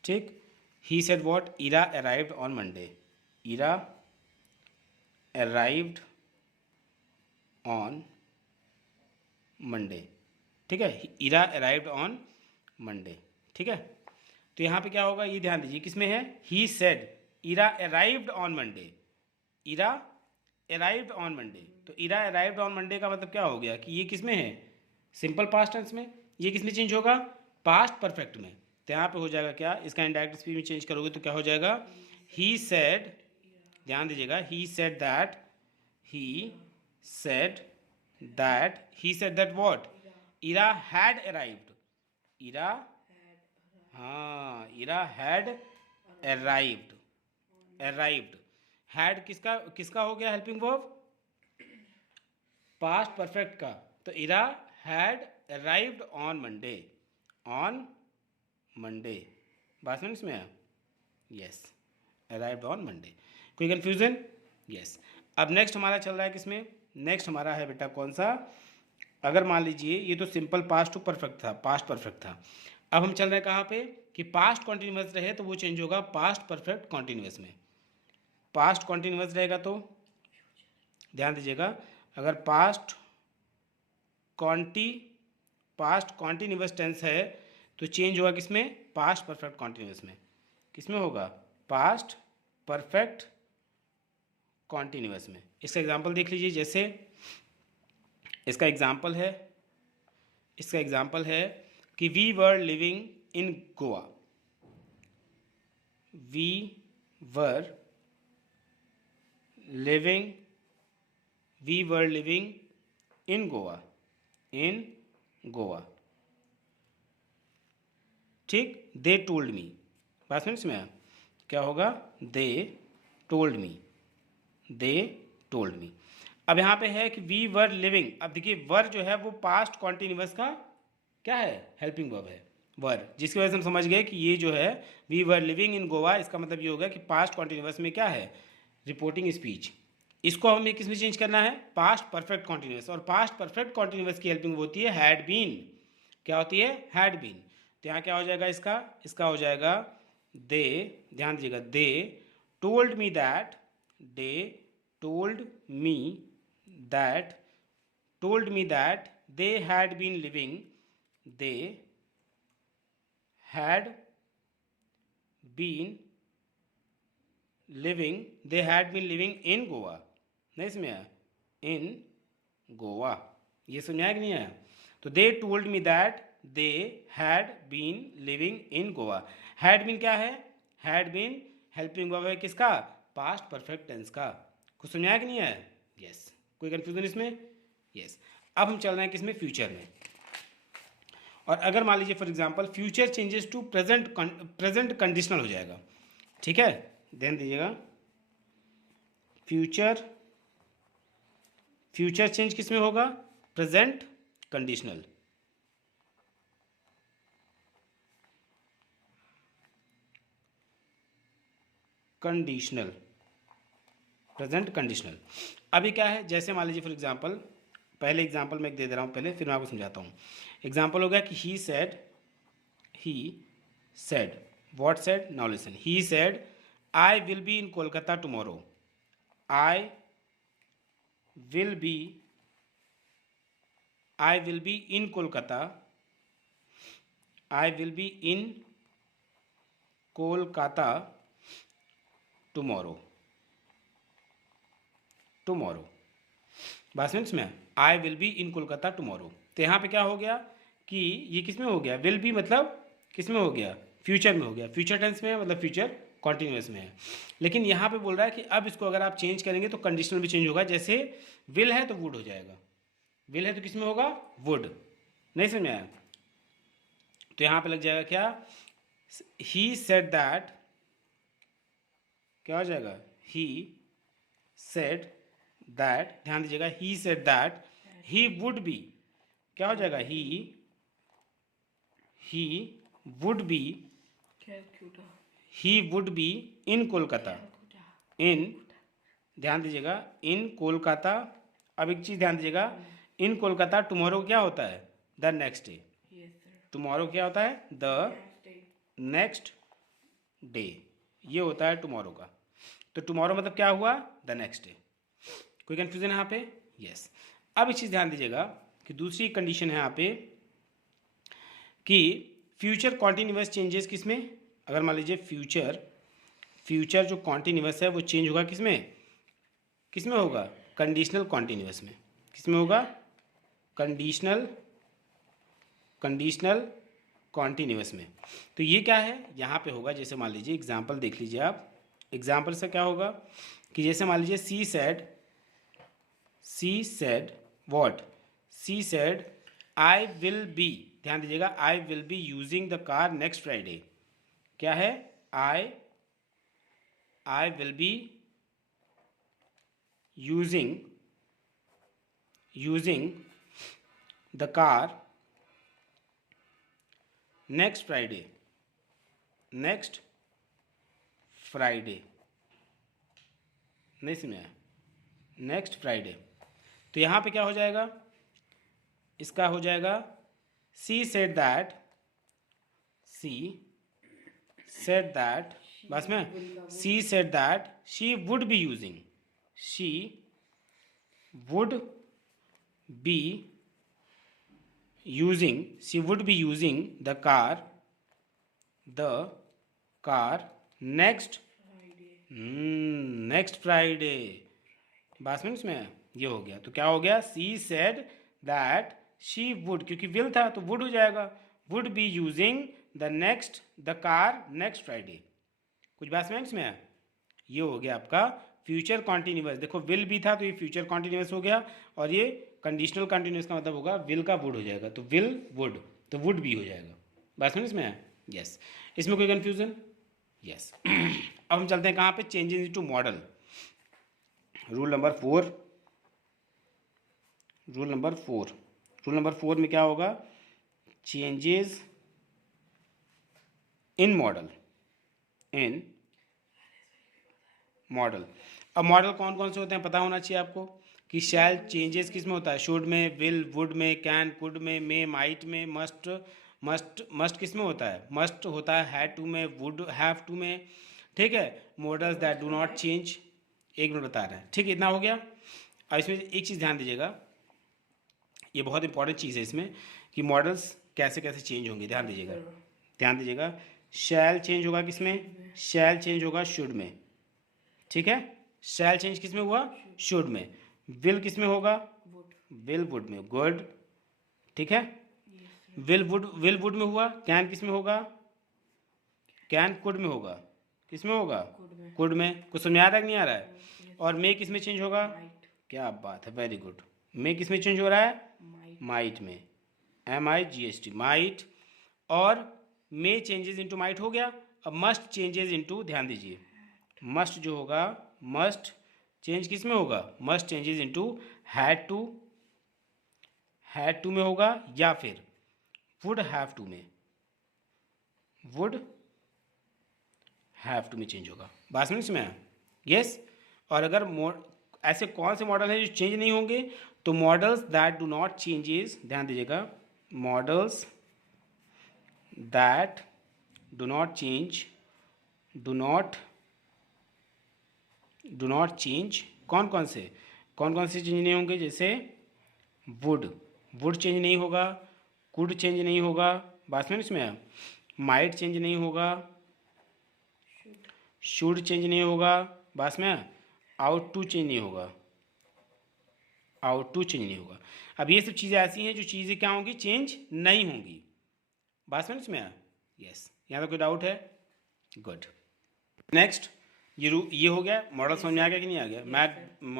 ठीक, he said what, Ira arrived on Monday, ठीक है, इरा अराइव्ड ऑन मंडे, ठीक है। तो यहाँ पे क्या होगा, ये ध्यान दीजिए, किसमें है, he said Ira arrived on Monday, तो इरा अराइव्ड ऑन मंडे का मतलब क्या हो गया कि ये किसमें है, सिंपल पास्ट टेंस में। ये किसमें चेंज होगा, पास्ट परफेक्ट में। तो यहाँ पे हो जाएगा क्या, इसका इनडायरेक्ट स्पीच में चेंज करोगे तो क्या हो जाएगा, ही सेड, ध्यान दीजिएगा, he said that what, Ira had arrived, Ira had arrived, had किसका हो गया हेल्पिंग वर्ब, पास्ट परफेक्ट का। तो Ira had arrived on Monday, बात समझ इसमें आया, यस, अराइव्ड ऑन मंडे। कोई कंफ्यूजन? यस। अब नेक्स्ट हमारा चल रहा है किसमें, नेक्स्ट हमारा है बेटा कौन सा, अगर मान लीजिए ये तो सिंपल पास्ट परफेक्ट था, अब हम चल रहे हैं कहाँ पे कि पास्ट कॉन्टिन्यूअस रहे तो वो चेंज होगा पास्ट परफेक्ट कॉन्टिन्यूअस में। पास्ट कॉन्टिन्यूअस रहेगा तो ध्यान दीजिएगा, अगर पास्ट कॉन्टिन्यूअस टेंस है तो चेंज होगा किसमें, पास्ट परफेक्ट कॉन्टिन्यूअस में। किसमें होगा, पास्ट परफेक्ट कॉन्टिन्यूअस में। इसका एग्जांपल देख लीजिए, जैसे इसका एग्जांपल है इसका एग्जाम्पल है कि we were living in Goa, we were living, we were living in Goa, in Goa, ठीक। दे टोल्ड मी, बात समझ में आया? क्या होगा? They told me, they told me. अब यहाँ पे है कि वी वर लिविंग, अब देखिए वर जो है वो पास्ट कॉन्टिन्यूअस का क्या है? हेल्पिंग वर्ब है वर, जिसकी वजह से हम समझ गए कि ये जो है we were living in Goa, इसका मतलब ये होगा कि पास्ट कॉन्टिन्यूअस में क्या है? Reporting speech. इसको हमें किस में चेंज करना है? पास्ट परफेक्ट कॉन्टिन्यूअस, और पास्ट परफेक्ट कॉन्टिन्यूअस की हेल्पिंग होती है हैड बीन। क्या होती है? Had been. तो यहाँ क्या हो जाएगा इसका हो जाएगा दे, ध्यान दीजिएगा, they told me that, they told me that, told me that they had been living, they had been living, they had been living in Goa। नहीं समझ आया? in Goa, ये समझ आया कि नहीं आया? तो they told me that they had been living in Goa। had been क्या है? had been हेल्पिंग वर्ब है किसका? पास्ट परफेक्ट टेंस का। कुछ समझ आया कि नहीं आया? यस। कोई कंफ्यूजन इसमें? यस। अब हम चल रहे हैं किसमें? फ्यूचर में। और अगर मान लीजिए for example future changes to present conditional हो जाएगा, ठीक है, ध्यान दीजिएगा, फ्यूचर चेंज किसमें होगा? Present conditional. Conditional, present conditional. अभी क्या है? जैसे मान लीजिए फॉर एग्जांपल, पहले एग्जाम्पल मैं एक दे दे रहा हूँ पहले, फिर मैं आपको समझाता हूँ। एग्जाम्पल हो गया कि he said what said? Now listen, he said I will be in Kolkata tomorrow, I will be in Kolkata, I will be in Kolkata tomorrow, बात समझ में? I will be in Kolkata tomorrow. तो यहाँ पे क्या हो गया कि ये किस में हो गया? विल बी मतलब किस में हो गया? फ्यूचर में हो गया, फ्यूचर टेंस में है, मतलब फ्यूचर कॉन्टिन्यूअस में है। लेकिन यहाँ पे बोल रहा है कि अब इसको अगर आप चेंज करेंगे तो कंडीशनल भी चेंज होगा। जैसे विल है तो वुड हो जाएगा, विल है तो किस में होगा? वुड। नहीं समझ में आया? तो यहाँ पे लग जाएगा क्या? ही सेड दैट, क्या हो जाएगा? ही सेड दैट, ध्यान दीजिएगा, he said that he would be, क्या हो जाएगा? He would be, he would be in Kolkata, in, ध्यान दीजिएगा, इन कोलकाता। अब एक चीज ध्यान दीजिएगा, इन कोलकाता टुमारो क्या होता है? The next day. टुमारो क्या होता है? द नेक्स्ट डे, ये होता है टुमारो का। तो टुमारो मतलब क्या हुआ? The next day. कोई कंफ्यूजन है यहाँ पे? यस। अब एक चीज़ ध्यान दीजिएगा कि दूसरी कंडीशन है यहाँ पे कि फ्यूचर कॉन्टिन्यूअस चेंजेस किसमें? अगर मान लीजिए फ्यूचर जो कॉन्टिन्यूअस है वो चेंज होगा किसमें होगा? कंडीशनल कॉन्टिन्यूअस में। किसमें होगा? कंडीशनल कॉन्टिन्यूअस में। तो ये क्या है? यहाँ पे होगा, जैसे मान लीजिए एग्जाम्पल देख लीजिए आप, एग्जाम्पल से क्या होगा कि जैसे मान लीजिए she said what? She said I will be, ध्यान दीजिएगा, I will be using the car next Friday. क्या है? I will be using the car next Friday, नहीं सुना? Next Friday. तो यहाँ पे क्या हो जाएगा? इसका हो जाएगा सी सेड दैट, बस में, सी said that she would be using the car next Friday. बात में इसमें ये हो गया। तो क्या हो गया? सी सेड दैट शी वुड, क्योंकि विल था तो वुड हो जाएगा, would be using the car next Friday. कुछ बात समझ में आया? ये हो गया आपका फ्यूचर कॉन्टिन्यूस। देखो विल भी था तो ये फ्यूचर कॉन्टिन्यूस हो गया, और ये कंडीशनल कॉन्टिन्यूस का मतलब होगा विल का वुड हो जाएगा, तो विल वुड, तो वुड भी हो जाएगा। बात समझ में आया? यस। इसमें कोई कन्फ्यूजन? यस। अब हम चलते हैं कहाँ पे? Changes into model. Rule number 4, rule number 4 में क्या होगा? Changes in model, in model. अब मॉडल कौन कौन से होते हैं पता होना चाहिए आपको, कि शैल चेंजेस किस में होता है? शुड में, विल, वुड में, कैन, कुड में, मे, माइट में, मस्ट किस में होता है? मस्ट होता है हैड टू में, वुड हैव टू में, ठीक है। Models that do not change, एक मिनट बता रहे हैं, ठीक है, इतना हो गया। अब इसमें एक चीज़ ध्यान दीजिएगा, ये बहुत इंपॉर्टेंट चीज़ है इसमें, कि मॉडल्स कैसे कैसे चेंज होंगे। ध्यान दीजिएगा, ध्यान दीजिएगा। शैल चेंज होगा किस में? शैल चेंज होगा शुड में, ठीक है। शैल चेंज किस में हुआ? शुड में। विल किस में होगा? विल वुड में। गुड, ठीक है। विल वुड में हुआ। कैन किस में होगा? कैन कुड में होगा। किस में होगा? कुड में। कुछ समझ आ रहा है कि नहीं आ रहा है? और मे किस में चेंज होगा? क्या बात है, वेरी गुड। मे किस में चेंज हो रहा है? माइट में, MIGHT, माइट। और मे चेंजेस इनटू माइट हो गया। अब मस्ट चेंजेस इनटू, ध्यान दीजिए, मस्ट जो होगा, मस्ट चेंज किस में होगा? Must changes into had to में होगा, या फिर वुड हैव टू में, वुड हैव टू में चेंज होगा। बात समझ में आया? यस। और अगर ऐसे कौन से मॉडल हैं जो चेंज नहीं होंगे? तो models that do not changes, ध्यान दीजिएगा, models that do not change, do not change, कौन कौन से चेंज नहीं होंगे? जैसे वुड चेंज नहीं होगा, कुड चेंज नहीं होगा, बात में इसमें माइट चेंज नहीं होगा, शुड चेंज नहीं होगा, बात में आउट टू चेंज नहीं होगा, आउट टू चेंज नहीं होगा। अब ये सब चीज़ें ऐसी हैं जो चीज़ें क्या होंगी? चेंज नहीं होंगी। बात समझ में आया? यस। यहाँ तो कोई डाउट है? गुड। नेक्स्ट, ये हो गया मॉडल। समझ में आ गया कि नहीं आ गया?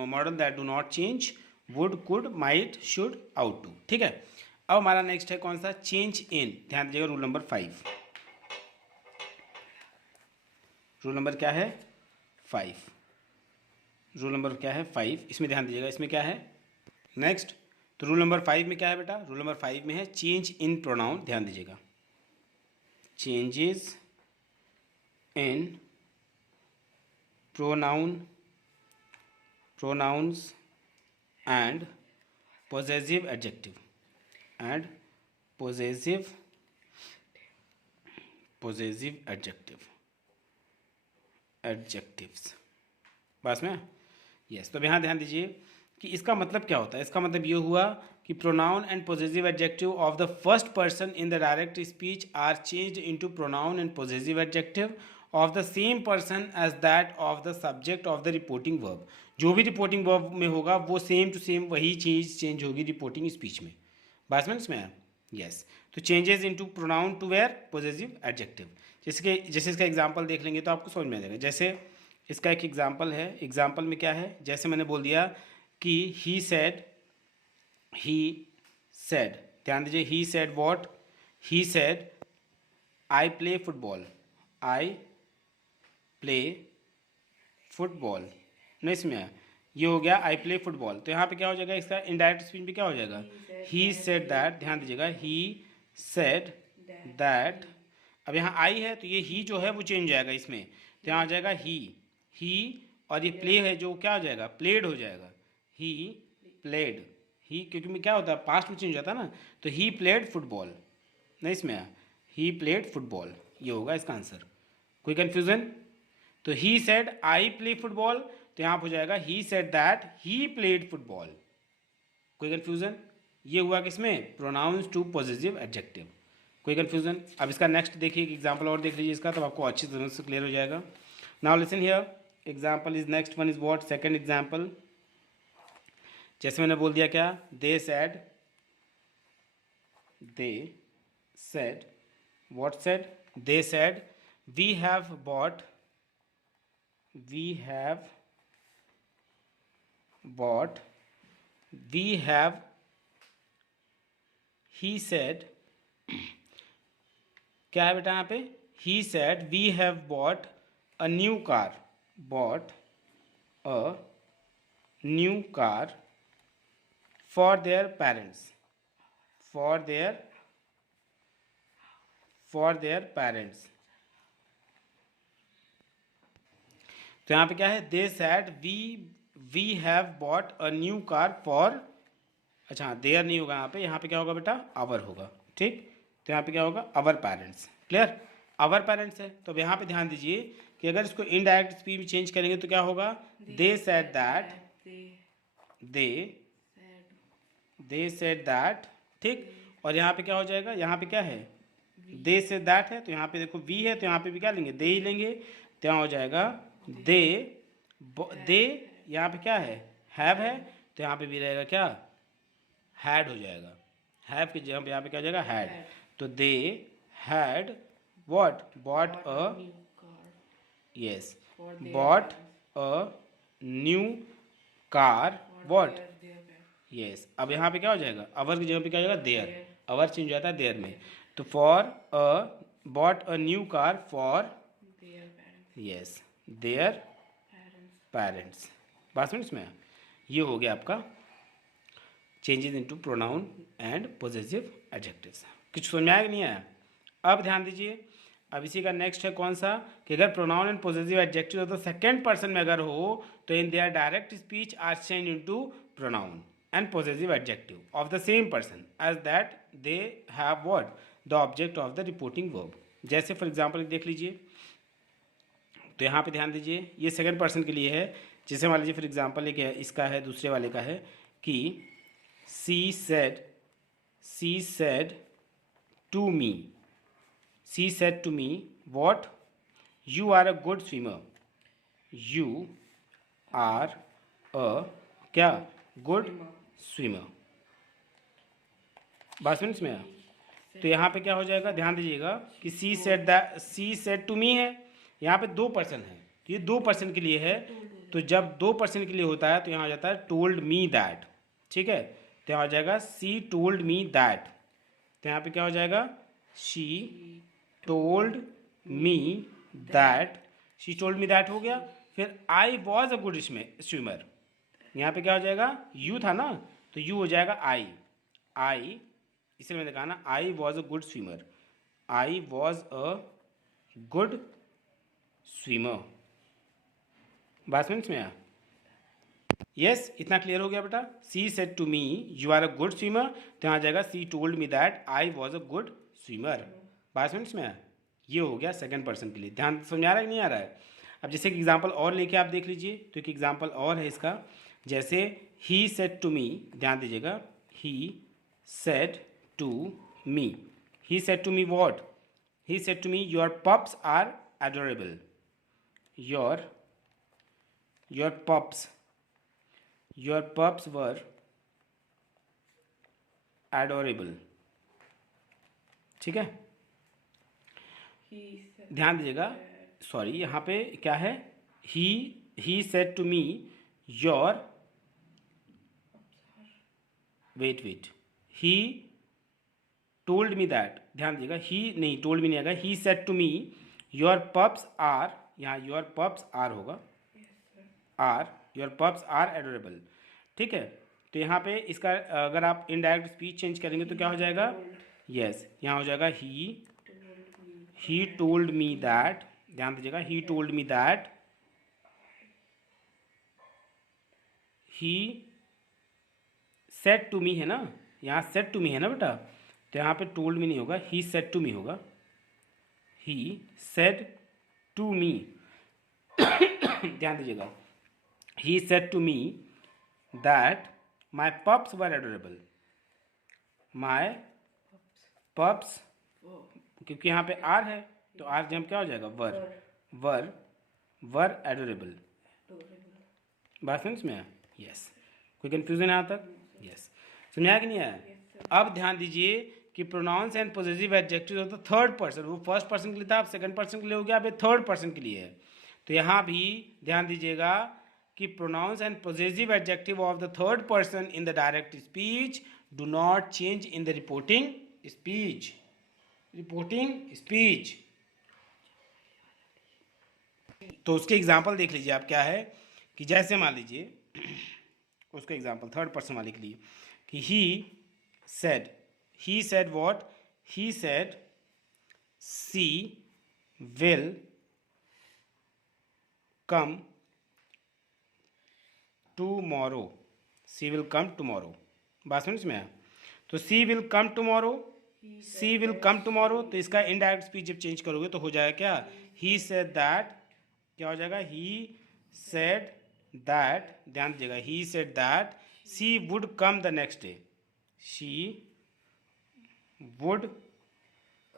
Modal that do not change, would, could, might, should, ought to, ठीक है। अब हमारा नेक्स्ट है कौन सा? Change in. ध्यान दीजिएगा, रूल नंबर 5। रूल नंबर क्या है? 5। रूल नंबर क्या है? 5। इसमें ध्यान दीजिएगा, इसमें क्या है नेक्स्ट? तो रूल नंबर 5 में क्या है बेटा? रूल नंबर 5 में है चेंज इन प्रोनाउन। ध्यान दीजिएगा, changes in pronouns and possessive adjective and possessive adjectives। बस में यस। तो यहाँ ध्यान दीजिए कि इसका मतलब क्या होता है। इसका मतलब ये हुआ कि pronoun and possessive adjective of the first person in the direct speech are changed into pronoun and possessive adjective of the same person as that of the subject of the reporting verb. जो भी reporting verb में होगा वो same to same वही चीज़ change होगी reporting speech में। बात में इसमें यस। तो changes into pronoun to where possessive adjective. जैसे इसका एग्जांपल देख लेंगे तो आपको समझ में आ जाएगा। जैसे इसका एक एग्जांपल है। एग्जांपल में क्या है? जैसे मैंने बोल दिया कि ही सेड, ध्यान दीजिए, ही said what? He said I play football, I play football. नहीं इसमें ये हो गया आई प्ले फुटबॉल। तो यहाँ पे क्या हो जाएगा? इसका इनडायरेक्ट स्पीच में क्या हो जाएगा? He said that. ध्यान दीजिएगा, ही सेड दैट। अब यहाँ आई है तो ये ही जो है वो चेंज जाएगा इसमें, तो यहाँ आ जाएगा ही, और ये प्ले है जो क्या हो जाएगा? प्लेड हो जाएगा। ही प्लेड, ही क्योंकि क्या होता है पास्ट में चेंज होता है ना, तो ही प्लेड फुटबॉल। नहीं इसमें ही प्लेड फुटबॉल, ये होगा इसका आंसर। कोई कन्फ्यूजन? तो he said I play football, तो यहाँ हो जाएगा he said that he played football. कोई कन्फ्यूजन? ये हुआ किसमें? Pronouns to positive adjective. कोई कन्फ्यूजन? अब इसका नेक्स्ट देखिए, एक एग्जाम्पल और देख लीजिए इसका, तो आपको अच्छी तरह से क्लियर हो जाएगा। Now listen here, example is next one is what? Second example. जैसे मैंने बोल दिया क्या? They said they said, what said? They said, we have bought, we have bought, we have, he said, क्या है बेटा यहाँ पे? He said, we have bought a new car, bought a new car for their parents, for their parents. तो यहाँ पे क्या है? They said, we have bought a new car for, अच्छा हाँ, देयर नहीं होगा यहाँ पे क्या होगा बेटा? आवर होगा, ठीक? तो यहाँ पे क्या होगा? Our parents. Clear? Our parents है, तो अब यहाँ पे ध्यान दीजिए कि अगर इसको इनडायरेक्ट स्पीच में चेंज करेंगे तो क्या होगा? दे said that, they said that, ठीक? और यहाँ पे क्या हो जाएगा? यहाँ पे क्या है? दे सेड दैट है, तो यहाँ पे देखो वी है, तो यहाँ पे भी क्या लेंगे? दे ही लेंगे. तो यहाँ हो जाएगा दे, यहाँ पे क्या है? हैव है, तो यहाँ पे भी रहेगा क्या? हैड हो जाएगा. हैव की जगह पे यहाँ पे क्या हो जाएगा? हैड. तो they had what? Bought a, yes, bought a new car, what? Yes. अब यहाँ पे क्या हो जाएगा? अवर की जगह पे क्या हो जाएगा? देयर. अवर चेंज हो जाता है देयर में. तो for a, bought a new car for, yes, their parents. बात समझ में? ये हो गया आपका changes into pronoun and possessive adjectives. कुछ समझ में आया कि नहीं आया? अब ध्यान दीजिए, अब इसी का नेक्स्ट है कौन सा? कि अगर प्रोनाउन एंड पोजेसिव एडजेक्टिव हो तो सेकेंड पर्सन में अगर हो तो in their direct speech are change into pronoun and possessive adjective of the same person as that they have what? The object of the reporting verb. जैसे for example देख लीजिए, तो यहाँ पे ध्यान दीजिए, ये सेकेंड पर्सन के लिए है. जैसे मान लीजिए फॉर एग्जाम्पल एक इसका है, दूसरे वाले का है कि she said to me, she said to me what? You are a good swimmer, you are a क्या? Good swimmer. बात समझ में आया? तो यहाँ पे क्या हो जाएगा? ध्यान दीजिएगा कि सी सेड टू मी है, यहाँ पे दो पर्सन है, तो ये दो पर्सन के लिए है. तो जब दो पर्सन के लिए होता है तो यहाँ हो जाता है टोल्ड मी दैट. ठीक है? तो यहाँ हो जाएगा सी टोल्ड मी दैट. तो यहाँ पे क्या हो जाएगा? She told me that, she told me that हो गया. फिर आई वॉज अ गुड स्विमर, यहाँ पे क्या हो जाएगा? यू था ना, तो यू हो जाएगा आई, इसलिए मैंने कहा ना आई was a good swimmer, I was a good swimmer. बात समझ में आया? यस, इतना क्लियर हो गया बेटा? She said to me you are a good swimmer, तो यहाँ आ जाएगा she told me that I was a good swimmer. बात समझ में आया? ये हो गया सेकंड पर्सन के लिए. ध्यान समझ आ रहा है कि नहीं आ रहा है? अब जैसे एक एग्जाम्पल और लेके आप देख लीजिए, तो एक एग्जाम्पल और है इसका. जैसे ही सेड टू मी, ध्यान दीजिएगा, he said to me, he said to me what? He said to me your pups are adorable, your pups were adorable. ठीक है? ध्यान दीजिएगा, सॉरी यहाँ पे क्या है? He said to me your, wait he told me that. ध्यान दीजिएगा, ही नहीं, टोल्ड मी नहीं आएगा. He said to me your pups are, यहाँ योर पप्स आर होगा, are, your pups are adorable. ठीक है? तो यहाँ पे इसका अगर आप इनडायरेक्ट स्पीच चेंज करेंगे तो क्या हो जाएगा? यस, यहाँ हो जाएगा ही टोल्ड मी दैट. ध्यान दीजिएगा, he told me that, he said to me है ना, यहाँ सेड टू मी है ना बेटा, तो यहाँ पे टोल्ड मी नहीं होगा, ही सेड टू मी होगा. ही सेड टू मी, ध्यान दीजिएगा, he said to me that my pups were adorable, my pups, क्योंकि यहाँ पे आर है तो आर जम क्या हो जाएगा? वर एडोरेबल. बात समझ में आया? यस. कोई कंफ्यूजन है यहाँ तक? यस. समझ आया कि नहीं आया? अब ध्यान दीजिए कि pronouns and possessive adjective of the third person, वो फर्स्ट पर्सन के लिए था, अब सेकंड पर्सन के लिए हो गया, अब ये थर्ड पर्सन के लिए है। तो यहाँ भी ध्यान दीजिएगा कि pronouns and possessive adjective of the third person in the direct speech do not change in the reporting speech. Reporting speech, तो उसके एग्जाम्पल देख लीजिए आप, क्या है कि जैसे मान लीजिए उसका एग्जाम्पल थर्ड पर्सन वाले के लिए कि he said what, he said she will come tomorrow, she will come tomorrow। बात समझ में आया? तो she will come tomorrow, she will come tomorrow, तो इसका इनडायरेक्ट स्पीच जब चेंज करोगे तो हो जाएगा क्या, he said that, क्या हो जाएगा, he said that, ध्यान दीजिएगा, he said that she would come the next day, she would,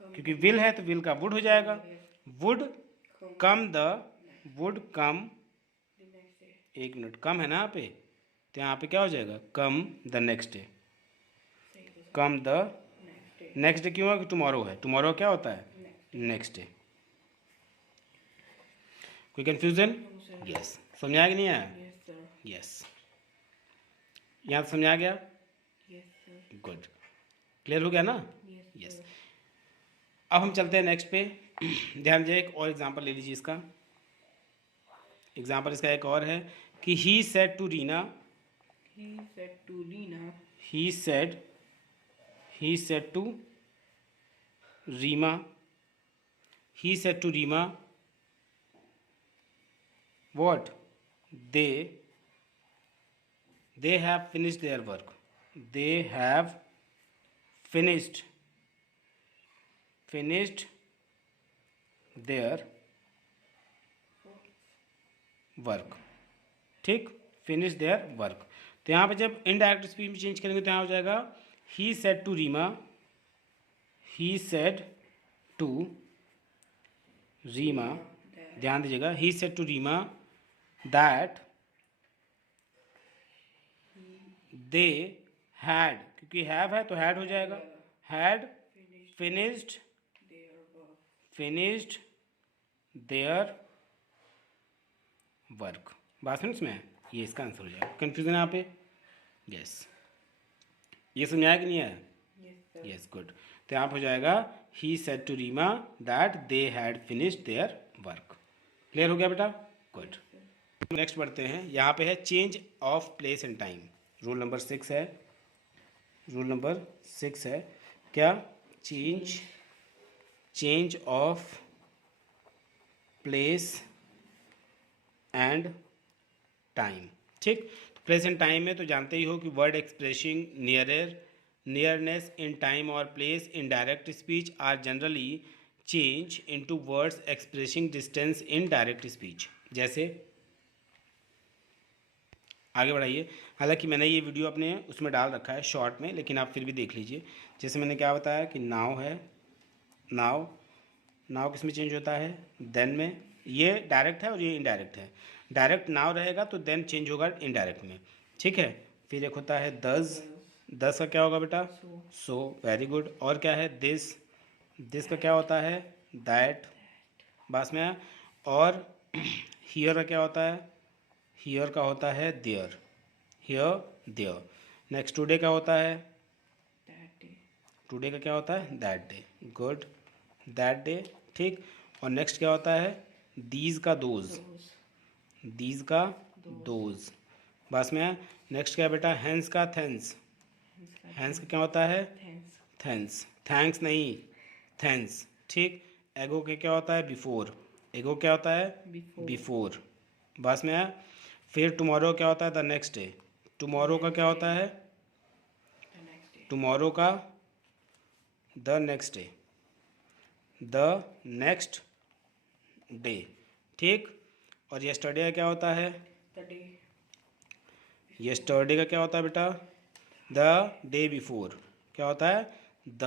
क्योंकि will है तो will का would हो जाएगा, would come the, would come, एक मिनट कम है ना यहाँ पे, तो यहाँ पे क्या हो जाएगा, come the next day, come the next day क्यों है कि टुमारो है, टुमारो क्या होता है, नेक्स्ट डे। कोई कंफ्यूजन? यस, समझा कि नहीं आया? यस, यहाँ समझ आ गया? गुड, क्लियर हो गया ना? यस। अब हम चलते हैं नेक्स्ट पे। ध्यान दीजिए, एक और एग्जांपल ले लीजिए इसका। एग्जांपल इसका एक और है कि he said to Reena, he said to Reema, he said to Rima what, they have finished their work, they have finished their work, ठीक, फिनिश देयर वर्क। तो यहाँ पे जब इनडायरेक्ट स्पीच में चेंज करेंगे तो यहाँ हो जाएगा he said to Reema, he said to Reema, ध्यान दीजिएगा, he said to Reema that they had, क्योंकि हैव है तो हैड हो जाएगा, हैड फिनिश्ड देयर वर्क। बात समझ में, ये इसका आंसर हो जाएगा। कंफ्यूजन यहाँ पे? यस, ये समझाया कि नहीं है? Yes, good. तो यहाँ पे हो जाएगा he said to Reema that they had finished their work. Clear हो गया बेटा? गुड। नेक्स्ट बढ़ते हैं, यहाँ पे है change of place and time. Rule number 6 है, रूल नंबर 6 है क्या, change of place and time, ठीक। तो प्लेस एंड टाइम में तो जानते ही हो कि word expressing nearness in time और place in direct speech are generally change into words expressing distance in direct speech. जैसे आगे बढ़ाइए, हालांकि मैंने ये वीडियो अपने उसमें डाल रखा है शॉर्ट में, लेकिन आप फिर भी देख लीजिए। जैसे मैंने क्या बताया कि नाउ है, नाउ किस में चेंज होता है, देन में। ये डायरेक्ट है और ये इनडायरेक्ट है। डायरेक्ट नाउ रहेगा तो देन चेंज होगा इनडायरेक्ट में, ठीक है। फिर एक होता है दस का क्या होगा बेटा, सो, वेरी गुड। और क्या है, दिस का क्या होता है, दैट, बस में। और हियर का क्या होता है, हियर का होता है there, here there. Next today का होता है, टुडे का क्या होता है, that day, good, that day, ठीक। और नेक्स्ट क्या होता है, दीज का दोज, दीज का दोज, बस में। नेक्स्ट क्या बेटा, हैंस का थैंक्स, हैंस का क्या होता है, थैंक्स, थैंक्स नहीं, थैंक्स, ठीक। एगो के क्या होता है, बिफोर, एगो क्या होता है, बिफोर, बस में। फिर टुमारो क्या होता है, द नेक्स्ट डे, टुमारो का क्या होता है, टुमारो का the next day, the next day, ठीक। और यस्टरडे का क्या होता है, यस्टरडे का क्या होता है बेटा, द डे बिफोर, क्या होता है, द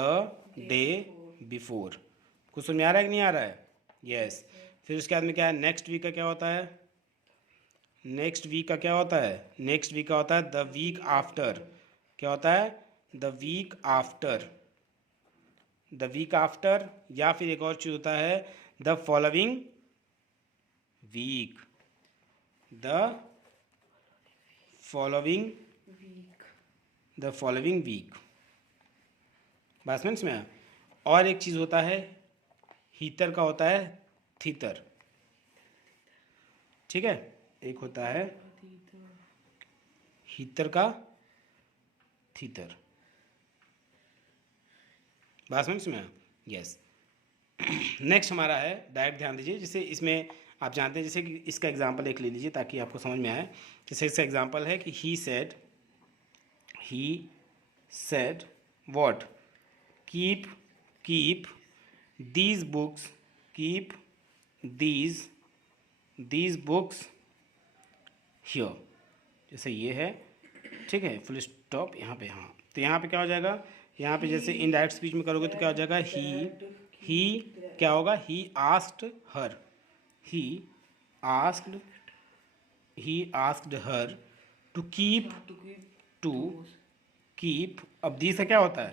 डे बिफोर। कुछ समझ आ रहा है कि नहीं आ रहा है? यस। फिर उसके बाद में क्या है, नेक्स्ट वीक का क्या होता है, नेक्स्ट वीक का क्या होता है, नेक्स्ट वीक का होता है द वीक आफ्टर, क्या होता है, the week after, the week after, या फिर एक और चीज़ होता है the following week, the following week. बात समझ में आया? और एक चीज़ होता है हीटर का, होता है थीटर, ठीक है, एक होता है हीटर का थीटर। बात समझ में आया? यस। नेक्स्ट हमारा है, डायरेक्ट ध्यान दीजिए, जैसे इसमें आप जानते हैं, जैसे कि इसका एग्जांपल एक ले लीजिए ताकि आपको समझ में आए। जैसे इसका एग्जांपल है कि he said what, keep these books, keep these books here, जैसे ये है, ठीक है, फुल स्टॉप यहाँ पे। हाँ, तो यहाँ पे क्या हो जाएगा, यहाँ पे जैसे इनडायरेक्ट स्पीच में करोगे तो क्या हो जाएगा, ही क्या होगा, he asked her to keep, अब दीज का क्या होता है,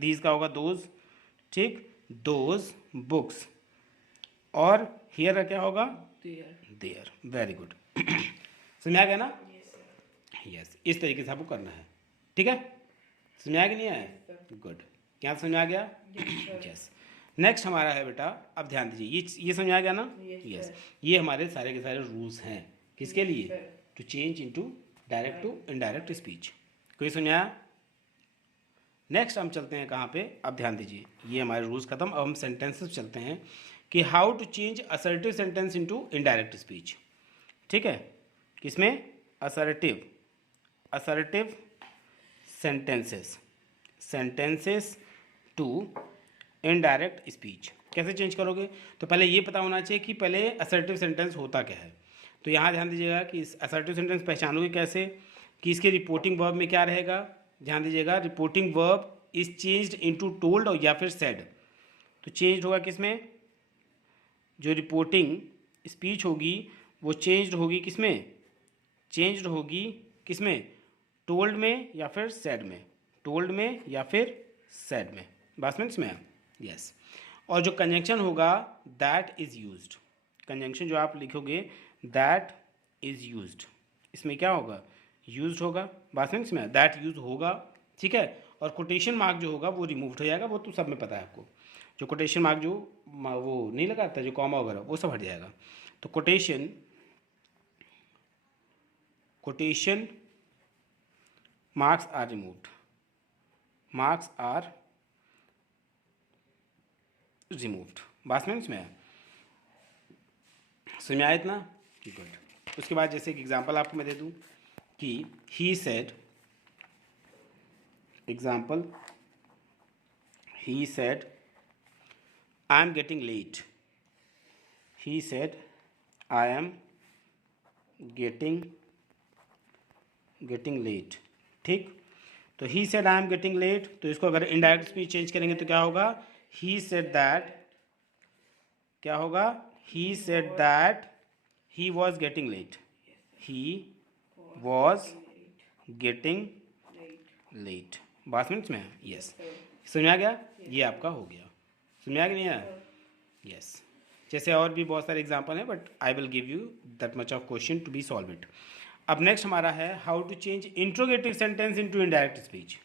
दीज का होगा दोज, ठीक, दोज बुक्स, और हियर का क्या होगा, देयर। Very good. समझ आ गया ना? यस, इस तरीके से आपको करना है, ठीक है। समझ आ गया, नहीं आया? गुड, क्या समझ आ गया? यस। नेक्स्ट हमारा है बेटा, अब ध्यान दीजिए, ये समझ आ गया ना? यस। ये हमारे सारे के सारे रूल्स हैं, किसके लिए, to change into direct to indirect speech. कोई समझाया? नेक्स्ट हम चलते हैं कहाँ पे, अब ध्यान दीजिए, ये हमारे रूल्स खत्म, अब हम सेंटेंसेस चलते हैं कि how to change assertive sentence into indirect speech, ठीक है। किसमें, assertive sentences to indirect speech कैसे चेंज करोगे, तो पहले ये पता होना चाहिए कि पहले असर्टिव सेंटेंस होता क्या है। तो यहाँ ध्यान दीजिएगा कि इस असर्टिव सेंटेंस पहचानोगे कैसे, कि इसके रिपोर्टिंग वर्ब में क्या रहेगा, ध्यान दीजिएगा, reporting verb is changed into told और या फिर सेड। तो चेंज होगा किसमें, जो रिपोर्टिंग स्पीच होगी वो चेंज्ड होगी किसमें, टोल्ड में या फिर सेड में, बात समझ में? यस। और जो कंजंक्शन होगा दैट इज यूज्ड, कंजंक्शन जो आप लिखोगे दैट इज यूज्ड, इसमें क्या होगा, यूज्ड होगा, बात समझ में? दैट यूज होगा, ठीक है। और कोटेशन मार्क जो होगा वो रिमूव हो जाएगा, वो तो सब में पता है आपको, जो कोटेशन मार्क जो वो नहीं लगाता, जो कॉमा वगैरह, वो सब हट जाएगा। तो कोटेशन मार्क्स आर रिमूव्ड, बात समझ में आया? समझ में आया इतना? गुड। उसके बाद जैसे एक एग्जांपल आपको मैं दे दूं कि he said I am getting late, getting late, ठीक। तो he said I am getting late, तो इसको अगर इनडायरेक्ट स्पीच चेंज करेंगे तो क्या होगा, ही सेड दैट, क्या होगा, he said that he was getting late, बात समझ में? यस। समझ आ गया? ये आपका हो गया। समझ आ गया, नहीं आया? यस। जैसे और भी बहुत सारे एग्जांपल हैं, but I will give you that much of question to be solve it. अब नेक्स्ट हमारा है how to change interrogative sentence into indirect speech,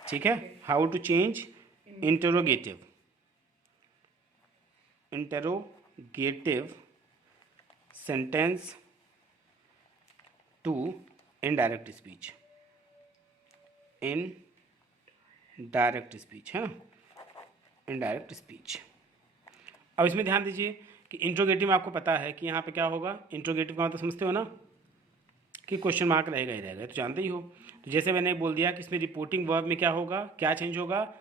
ठीक है। How to change interrogative sentence to indirect speech, indirect speech. अब इसमें ध्यान दीजिए कि इंट्रोगेटिव में आपको पता है कि यहाँ पे क्या होगा, इंट्रोगेटिव का मतलब समझते हो ना, कि क्वेश्चन मार्क रहेगा ही रहेगा, तो जानते ही हो। तो जैसे मैंने बोल दिया कि इसमें रिपोर्टिंग वर्ब में क्या होगा, क्या चेंज होगा,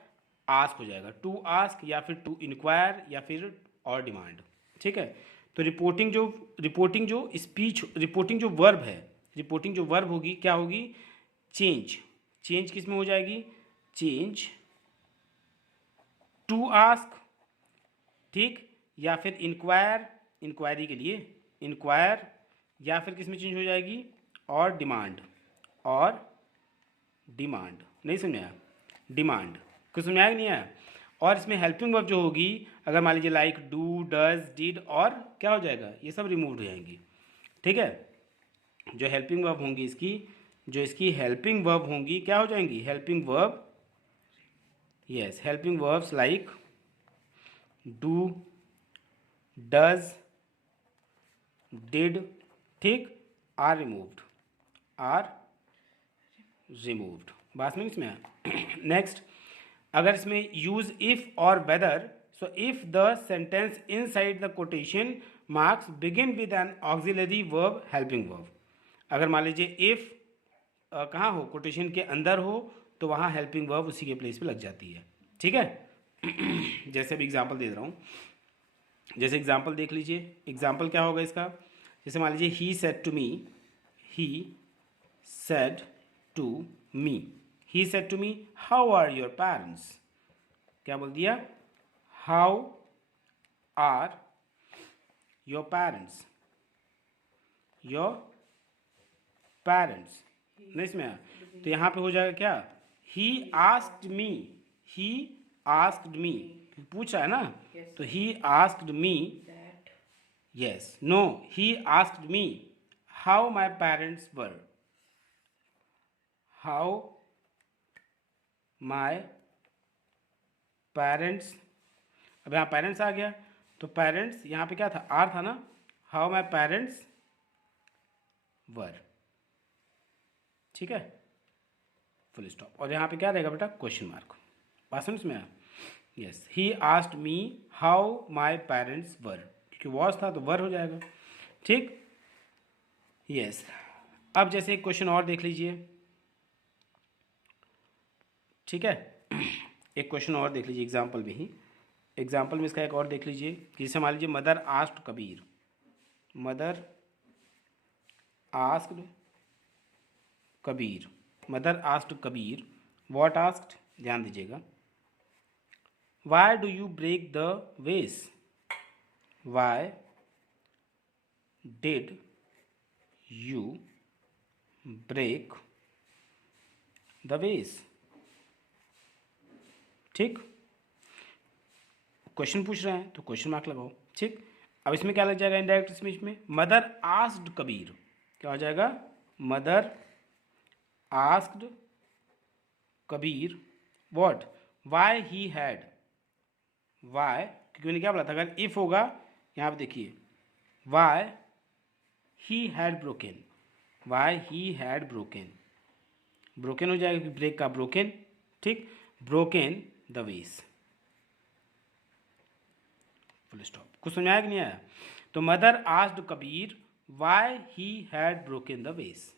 आस्क हो जाएगा, टू आस्क या फिर टू इंक्वायर या फिर और डिमांड, ठीक है। तो रिपोर्टिंग जो वर्ब होगी क्या होगी, चेंज किस में हो जाएगी, चेंज टू आस्क, ठीक, या फिर इंक्वायरी के लिए इंक्वायर, या फिर किस में चेंज हो जाएगी, और डिमांड नहीं समझ आया, डिमांड कुछ समझ आया कि नहीं आया? और इसमें हेल्पिंग वर्ब जो होगी, अगर मान लीजिए लाइक, डू, डज, डिड, और क्या हो जाएगा, ये सब रिमूव हो जाएंगी। ठीक है, जो हेल्पिंग वर्ब होंगी इसकी हेल्पिंग वर्ब होंगी क्या हो जाएंगी, helping verb, yes, helping verbs like do, does, did, ठीक, आर रिमूव्ड। बात में इसमें नेक्स्ट, अगर इसमें यूज इफ और whether, so if the sentence inside the quotation marks begin with an auxiliary verb helping verb. अगर मान लीजिए इफ कहाँ हो, कोटेशन के अंदर हो, तो वहाँ हेल्पिंग वर्ब उसी के प्लेस पे लग जाती है। ठीक है जैसे अभी एग्जांपल दे रहा हूँ, जैसे एग्जांपल देख लीजिए, एग्जांपल क्या होगा इसका, जैसे मान लीजिए he said to me, he said to me, he said to me how are your parents, क्या बोल दिया, हाउ आर योर पेरेंट्स, नहीं इसमें आया, तो यहाँ पे हो जाएगा क्या, ही आस्क्ड मी, ही आस्क्ड मी, पूछा है ना, तो he asked me, yes, no, he asked me how my parents were, how my parents, अब यहाँ पेरेंट्स आ गया, तो पेरेंट्स यहाँ पे क्या था, आर था ना, हाउ माई पेरेंट्स वर। ठीक है, फुल स्टॉप, और यहाँ पे क्या रहेगा बेटा, क्वेश्चन मार्क। बात समझ में आया, yes, he asked me how my parents वर, क्योंकि वॉज था तो वर हो जाएगा। ठीक, यस, अब जैसे एक क्वेश्चन और देख लीजिए। ठीक है, एक क्वेश्चन और देख लीजिए एग्जाम्पल में ही, एग्जाम्पल में इसका एक और देख लीजिए, जैसे मान लीजिए mother asked Kabir, mother asked Kabir, mother asked Kabir what asked, ध्यान दीजिएगा, why do you break the vase, why did you break the vase. ठीक, क्वेश्चन पूछ रहे हैं तो क्वेश्चन मार्क लगाओ। ठीक, अब इसमें क्या लग जाएगा इनडायरेक्ट स्पीच में, मदर आस्क्ड कबीर, क्या हो जाएगा, mother asked Kabir what, why he had, why, क्योंकि मैंने क्या बोला था, अगर इफ होगा यहाँ पे देखिए, Y he had broken, Y he had broken, broken हो जाएगा क्योंकि ब्रेक का ब्रोकन। ठीक, ब्रोकन द वेस, फुल स्टॉप। कुछ समझ आया कि नहीं आया, तो mother asked Kabir Y he had broken the वेस।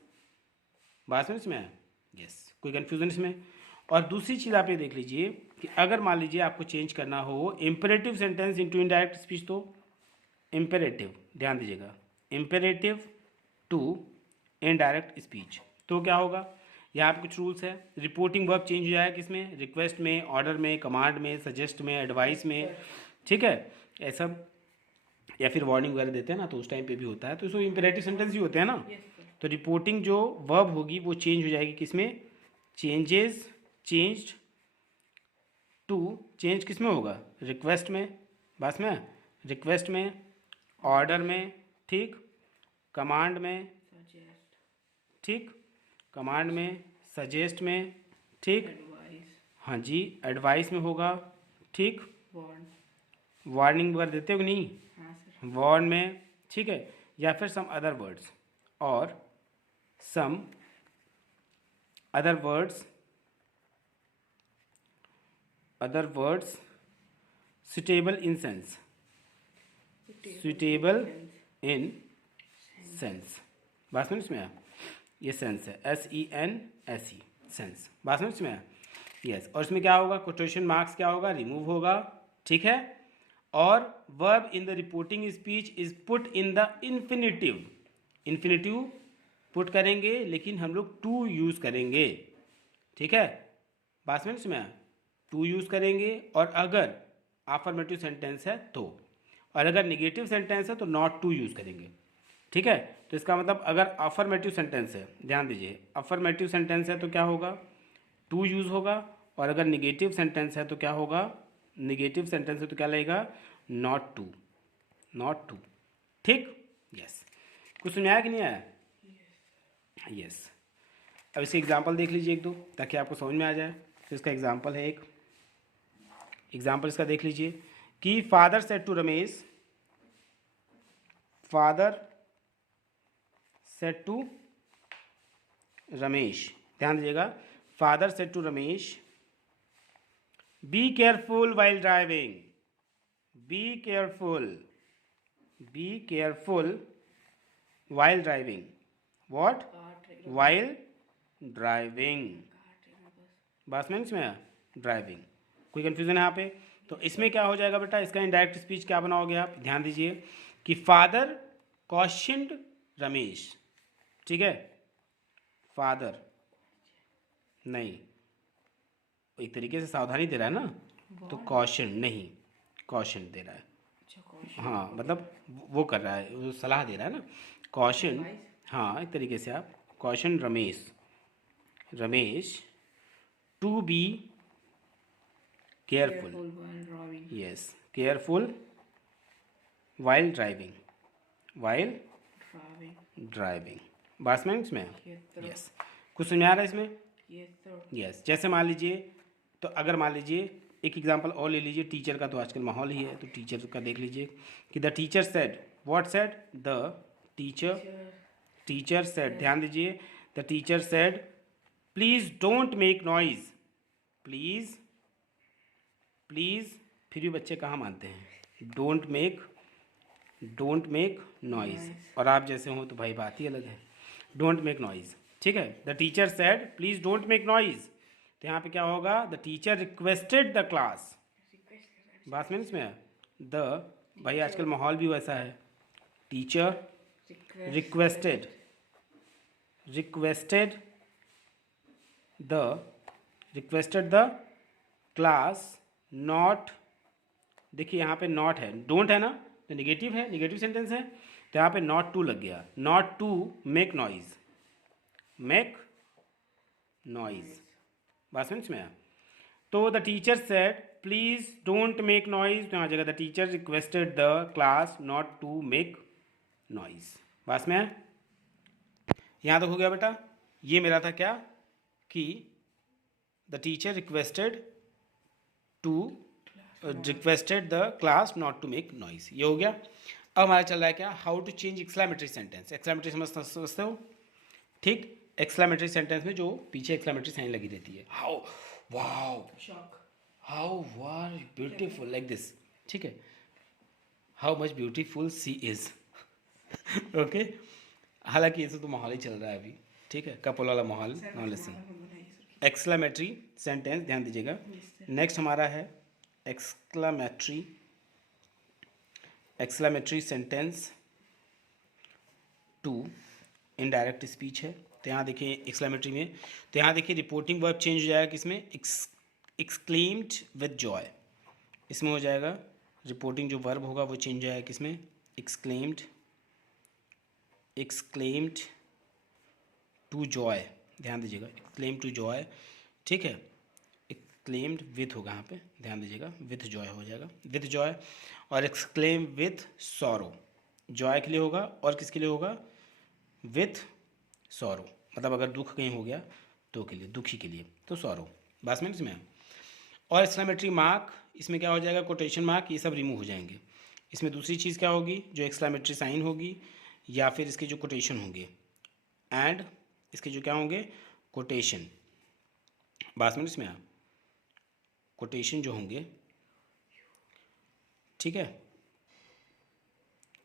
बात समझ में आया, यस, कोई कन्फ्यूजन इसमें। और दूसरी चीज़ आप ये देख लीजिए कि अगर मान लीजिए आपको चेंज करना हो imperative sentence into indirect speech, तो इम्पेरेटिव, ध्यान दीजिएगा, इम्पेरेटिव टू इनडायरेक्ट स्पीच, तो क्या होगा, यहाँ पे कुछ रूल्स है, रिपोर्टिंग वर्ब चेंज हो जाएगा किसमें, रिक्वेस्ट में, ऑर्डर में, कमांड में, सजेस्ट में, एडवाइस में। ठीक है, ऐसा, या फिर वार्निंग वगैरह देते हैं ना, तो उस टाइम पे भी होता है, तो इसको इम्पेरेटिव सेंटेंस ही होते हैं ना। तो रिपोर्टिंग जो वर्ब होगी वो चेंज हो जाएगी किसमें, चेंज्ड टू, चेंज किसमें होगा, रिक्वेस्ट में, बस में, रिक्वेस्ट में, ऑर्डर में, ठीक, कमांड में, ठीक, कमांड में, सजेस्ट में, ठीक, हाँ जी, एडवाइस में होगा, ठीक, वार्निंग वगैरह देते हो कि नहीं, वार्न में, ठीक है, या फिर सम अदर वर्ड्स, और some other words suitable in sense, suitable in sense। बात समझ में आया, ये सेंस है, SENSE, सेंस। बात समझ में आया, यस। और इसमें क्या होगा, कोटेशन मार्क्स क्या होगा, रिमूव होगा। ठीक है, और verb in the reporting speech is put in the infinitive, infinitive put करेंगे लेकिन हम लोग टू यूज़ करेंगे। ठीक है, बात समझ में आया, टू यूज़ करेंगे, और अगर अफर्मेटिव सेंटेंस है तो, और अगर निगेटिव सेंटेंस है तो नॉट टू यूज़ करेंगे। ठीक है, तो इसका मतलब अगर अफर्मेटिव सेंटेंस है, ध्यान दीजिए, अफर्मेटिव सेंटेंस है तो क्या होगा, टू यूज़ होगा, और अगर निगेटिव सेंटेंस है तो क्या होगा, नेगेटिव सेंटेंस है तो क्या लगेगा, नॉट टू, नॉट टू। ठीक, यस। कुछ समझ आया कि नहीं आया? यस। अब इसके एग्जांपल देख लीजिए एक दो, ताकि आपको समझ में आ जाए। तो इसका एग्जांपल है, एक एग्जांपल इसका देख लीजिए कि father said to Ramesh, father said to Ramesh, ध्यान दीजिएगा, father said to Ramesh, be careful while driving, be careful, be careful while driving, what, while driving, बात में इसमें ड्राइविंग। कोई कंफ्यूजन है यहाँ पे? तो इसमें क्या हो जाएगा बेटा, इसका इनडायरेक्ट स्पीच क्या बनाओगे आप, ध्यान दीजिए कि फादर कॉशन्ड रमेश, ठीक है, फादर नहीं, एक तरीके से सावधानी दे रहा है ना, तो कॉशन नहीं, कॉशन दे रहा है, हाँ मतलब वो कर रहा है, वो सलाह दे रहा है ना, कॉशन, हाँ एक तरीके से आप caution Ramesh, Ramesh to be careful, yes, careful while driving, while driving, बात में इसमें, यस। कुछ समझ आ रहा है इसमें? यस। जैसे मान लीजिए, तो अगर मान लीजिए एक एग्जांपल और ले लीजिए, टीचर का तो आजकल माहौल ही है, तो टीचर का देख लीजिए कि the teacher said, what said, the teacher, teacher said, ध्यान दीजिए, the teacher said please don't make noise, please, please, फिर भी बच्चे कहाँ मानते हैं, don't make, don't make noise, और आप जैसे हो तो भाई बात ही अलग है, डोंट मेक नॉइज, ठीक है। The teacher said please don't make noise, तो यहाँ पे क्या होगा, the teacher requested the class, बात में इसमें, द, भाई आजकल माहौल भी वैसा है, teacher requested, requested the, requested the class not, देखिए यहाँ पे नॉट है, डोंट है ना, तो निगेटिव है, निगेटिव सेंटेंस है, तो यहाँ पे नॉट टू लग गया, not to make noise, make noise, बात समझ में आया? तो the teacher said please don't make noise, तो यहाँ जगह the teacher requested the class not to make noise, बात में आया? यहाँ तक हो गया बेटा। ये मेरा था क्या कि the teacher requested to, requested the class not to make noise, ये हो गया। अब हमारा चल रहा है क्या, how to change exclamatory sentence, exclamatory समझते हो, ठीक, एक्सक्लेमेटरी सेंटेंस में जो पीछे एक्सक्लेमेटरी साइन लगी रहती है, how, wow, how war beautiful, like this, ठीक है, how much beautiful she is, okay. हालांकि ये तो माहौल ही चल रहा है अभी, ठीक है, कपल वाला माहौल, नो लिसन, एक्सक्लेमेटरी सेंटेंस, ध्यान दीजिएगा। नेक्स्ट हमारा है exclamatory, exclamatory sentence to indirect speech है, तो यहाँ देखिए एक्सक्लेमेटरी में, तो यहाँ देखिए रिपोर्टिंग वर्ब चेंज हो जाएगा किसमें, एक्सक्लेम्ड विद जॉय, इसमें हो जाएगा रिपोर्टिंग जो वर्ब होगा वो चेंज हो जाएगा किसमें, एक्सक्लेम्ड, एक्सक्लेम्ड टू जॉय, ध्यान दीजिएगा, एक्सक्लेम्ड टू जॉय, ठीक है, एक्सक्लेम्ड विथ होगा यहाँ पे, ध्यान दीजिएगा, विथ जॉय हो जाएगा, विथ जॉय, और एक्सक्लेम विथ सॉरो, जॉय के लिए होगा और किसके लिए होगा, विथ सॉरो, मतलब अगर दुख कहीं हो गया तो के लिए, दुखी के लिए, तो सॉरो, बस में इसमें। और एक्सक्लेमेटरी मार्क, इसमें क्या हो जाएगा, कोटेशन मार्क, ये सब रिमूव हो जाएंगे। इसमें दूसरी चीज़ क्या होगी, जो एक्सक्लेमेटरी साइन होगी या फिर इसके जो कोटेशन होंगे, एंड इसके जो क्या होंगे, कोटेशन, बात में इसमें कोटेशन जो होंगे, ठीक है,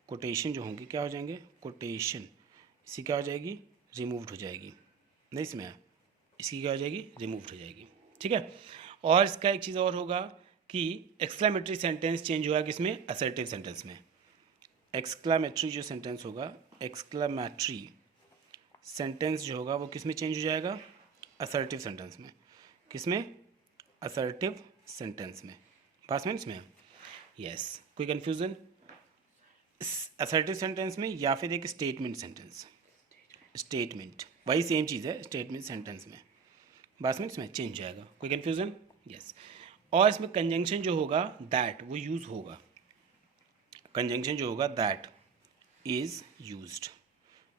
कोटेशन जो होंगे क्या हो जाएंगे, कोटेशन, इसकी क्या हो जाएगी, रिमूव्ड हो जाएगी, नहीं इसमें इसकी क्या हो जाएगी, रिमूव्ड हो जाएगी, ठीक है। और इसका एक चीज़ और होगा कि एक्सक्लेमेटरी सेंटेंस चेंज होगा किसमें, असर्टिव सेंटेंस में, एक्सक्लेमेटरी जो सेंटेंस होगा, एक्सक्लेमेटरी सेंटेंस जो होगा वो किस में चेंज हो जाएगा, असर्टिव सेंटेंस में, किस में, असर्टिव सेंटेंस में, पास में इसमें, यस। कोई कन्फ्यूज़न असर्टिव सेंटेंस में या फिर एक स्टेटमेंट सेंटेंस, स्टेटमेंट वही सेम चीज़ है, स्टेटमेंट सेंटेंस में, बस में इसमें चेंज जाएगा, कोई कन्फ्यूज़न, यस। और इसमें कंजंक्शन जो होगा दैट वो यूज़ होगा, कंजंक्शन जो होगा दैट इज़ यूज्ड,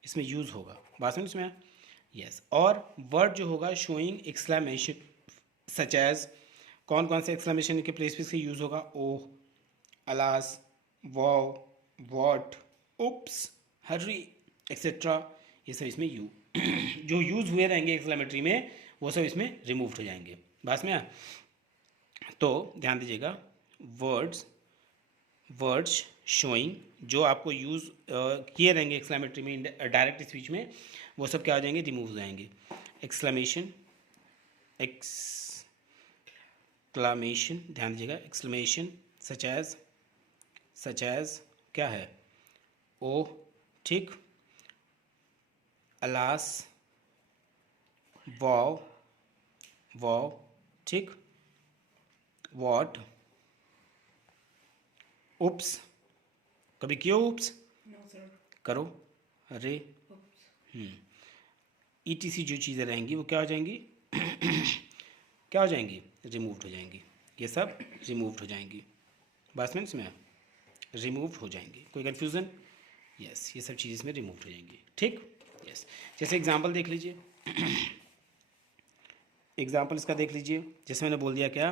इसमें यूज़ होगा। बात समझ में? यस। और वर्ड जो होगा शोइंग एक्सक्लेमेशन सच एज, कौन कौन से एक्सक्लेमेशन के प्लेस पे इसका यूज़ होगा? Oh, alas, wow, what, oops, hurray etcetera, ये सब इसमें जो यूज़ हुए रहेंगे एक्सक्लेमेटरी में वो सब इसमें रिमूव हो जाएंगे। बात में? तो ध्यान दीजिएगा, वर्ड्स वर्ड्स शोइंग जो आपको यूज़ किए रहेंगे एक्सक्लेमेटरी में डायरेक्ट स्पीच में, वो सब क्या हो जाएंगे? रिमूव हो जाएंगे। एक्सक्लेमेशन, एक्सक्लामेशन, ध्यान दीजिएगा, एक्सक्लेमेशन सच एज क्या है? ओ, ठीक, अलास, वाओ, वाओ, ठीक, वॉट, उप्स, कभी कियो उप्स? No sir. करो, अरे, ईटीसी जो चीज़ें रहेंगी वो क्या हो जाएंगी? क्या हो जाएंगी? रिमूव्ड हो जाएंगी। ये सब रिमूव्ड हो जाएंगी। बात में इसमें रिमूव हो जाएंगी। कोई कन्फ्यूज़न? यस, ये सब चीज़ इसमें रिमूव हो जाएंगी। ठीक, यस। जैसे एग्जांपल देख लीजिए, एग्जांपल इसका देख लीजिए। जैसे मैंने बोल दिया क्या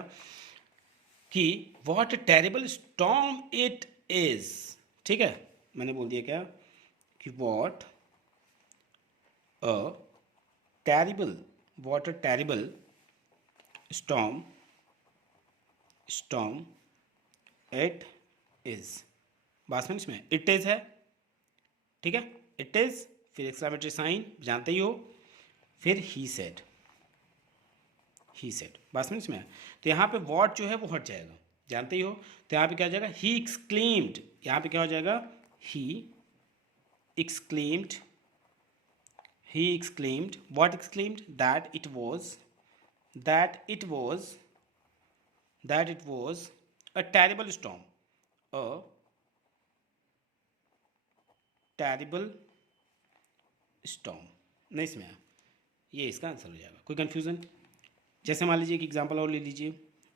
कि what terrible storm it is, ठीक है, मैंने बोल दिया क्या कि what a terrible storm it is. बात समझ में? इट इज है, ठीक है, इट इज, फिर एक्सक्लेमेटरी साइन जानते ही हो, फिर ही सेड, बात समझ में? तो यहाँ पे वॉट जो है वो हट जाएगा, जानते ही हो। तो यहाँ पे क्या हो जाएगा? ही एक्सक्लेम्ड, यहाँ पे क्या हो जाएगा? ही exclaimed, what exclaimed? that it was a terrible storm, a terrible storm। नहीं इसमें ये इसका आंसर हो जाएगा। कोई कंफ्यूजन? जैसे मान लीजिए एक एग्जांपल और ले लीजिए।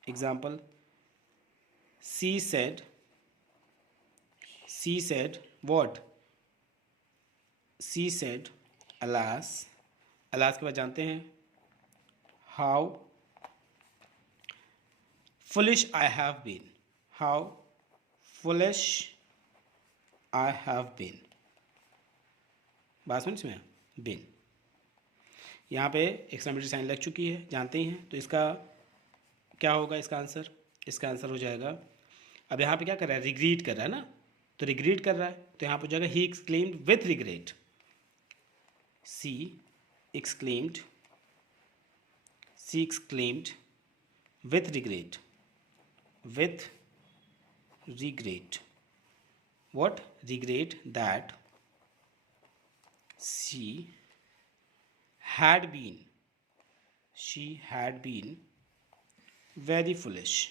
Example, she said what? She said alas के बाद जानते हैं how foolish I have been, बात समझ में? बीन, यहाँ पे एक्सक्लेमेटरी साइन लग चुकी है, जानते ही हैं। तो इसका क्या होगा? इसका आंसर हो जाएगा, अब यहाँ पे क्या कर रहा है? रिग्रेट कर रहा है ना, तो रिग्रेट कर रहा है तो यहाँ पे हो जाएगा ही exclaimed with regret, she exclaimed with regret, what? Regret that she had been very foolish,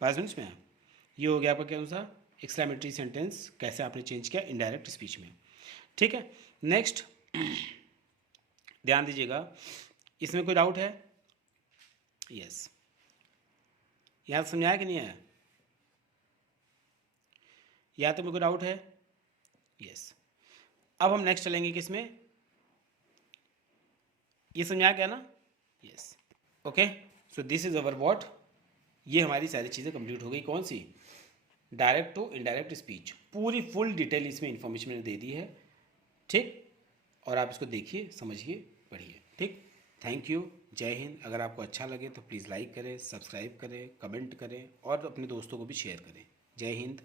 बात समझ में? ये हो गया आपका क्या सा एक्सक्लेमेटरी सेंटेंस, कैसे आपने चेंज किया इनडायरेक्ट स्पीच में। ठीक है, नेक्स्ट ध्यान दीजिएगा, इसमें कोई डाउट है? यस, यहाँ समझाया कि नहीं आया? या तो मेरे को डाउट है? यस। अब हम नेक्स्ट चलेंगे किसमें? ये समझा गया ना? Yes, okay. So this is our what, ये हमारी सारी चीज़ें कंप्लीट हो गई। कौन सी? डायरेक्ट टू इनडायरेक्ट स्पीच, पूरी फुल डिटेल इसमें इंफॉर्मेशन मैंने दे दी है। ठीक, और आप इसको देखिए, समझिए, पढ़िए। ठीक, थैंक यू, जय हिंद। अगर आपको अच्छा लगे तो प्लीज़ लाइक करें, सब्सक्राइब करें, कमेंट करें और अपने दोस्तों को भी शेयर करें। जय हिंद।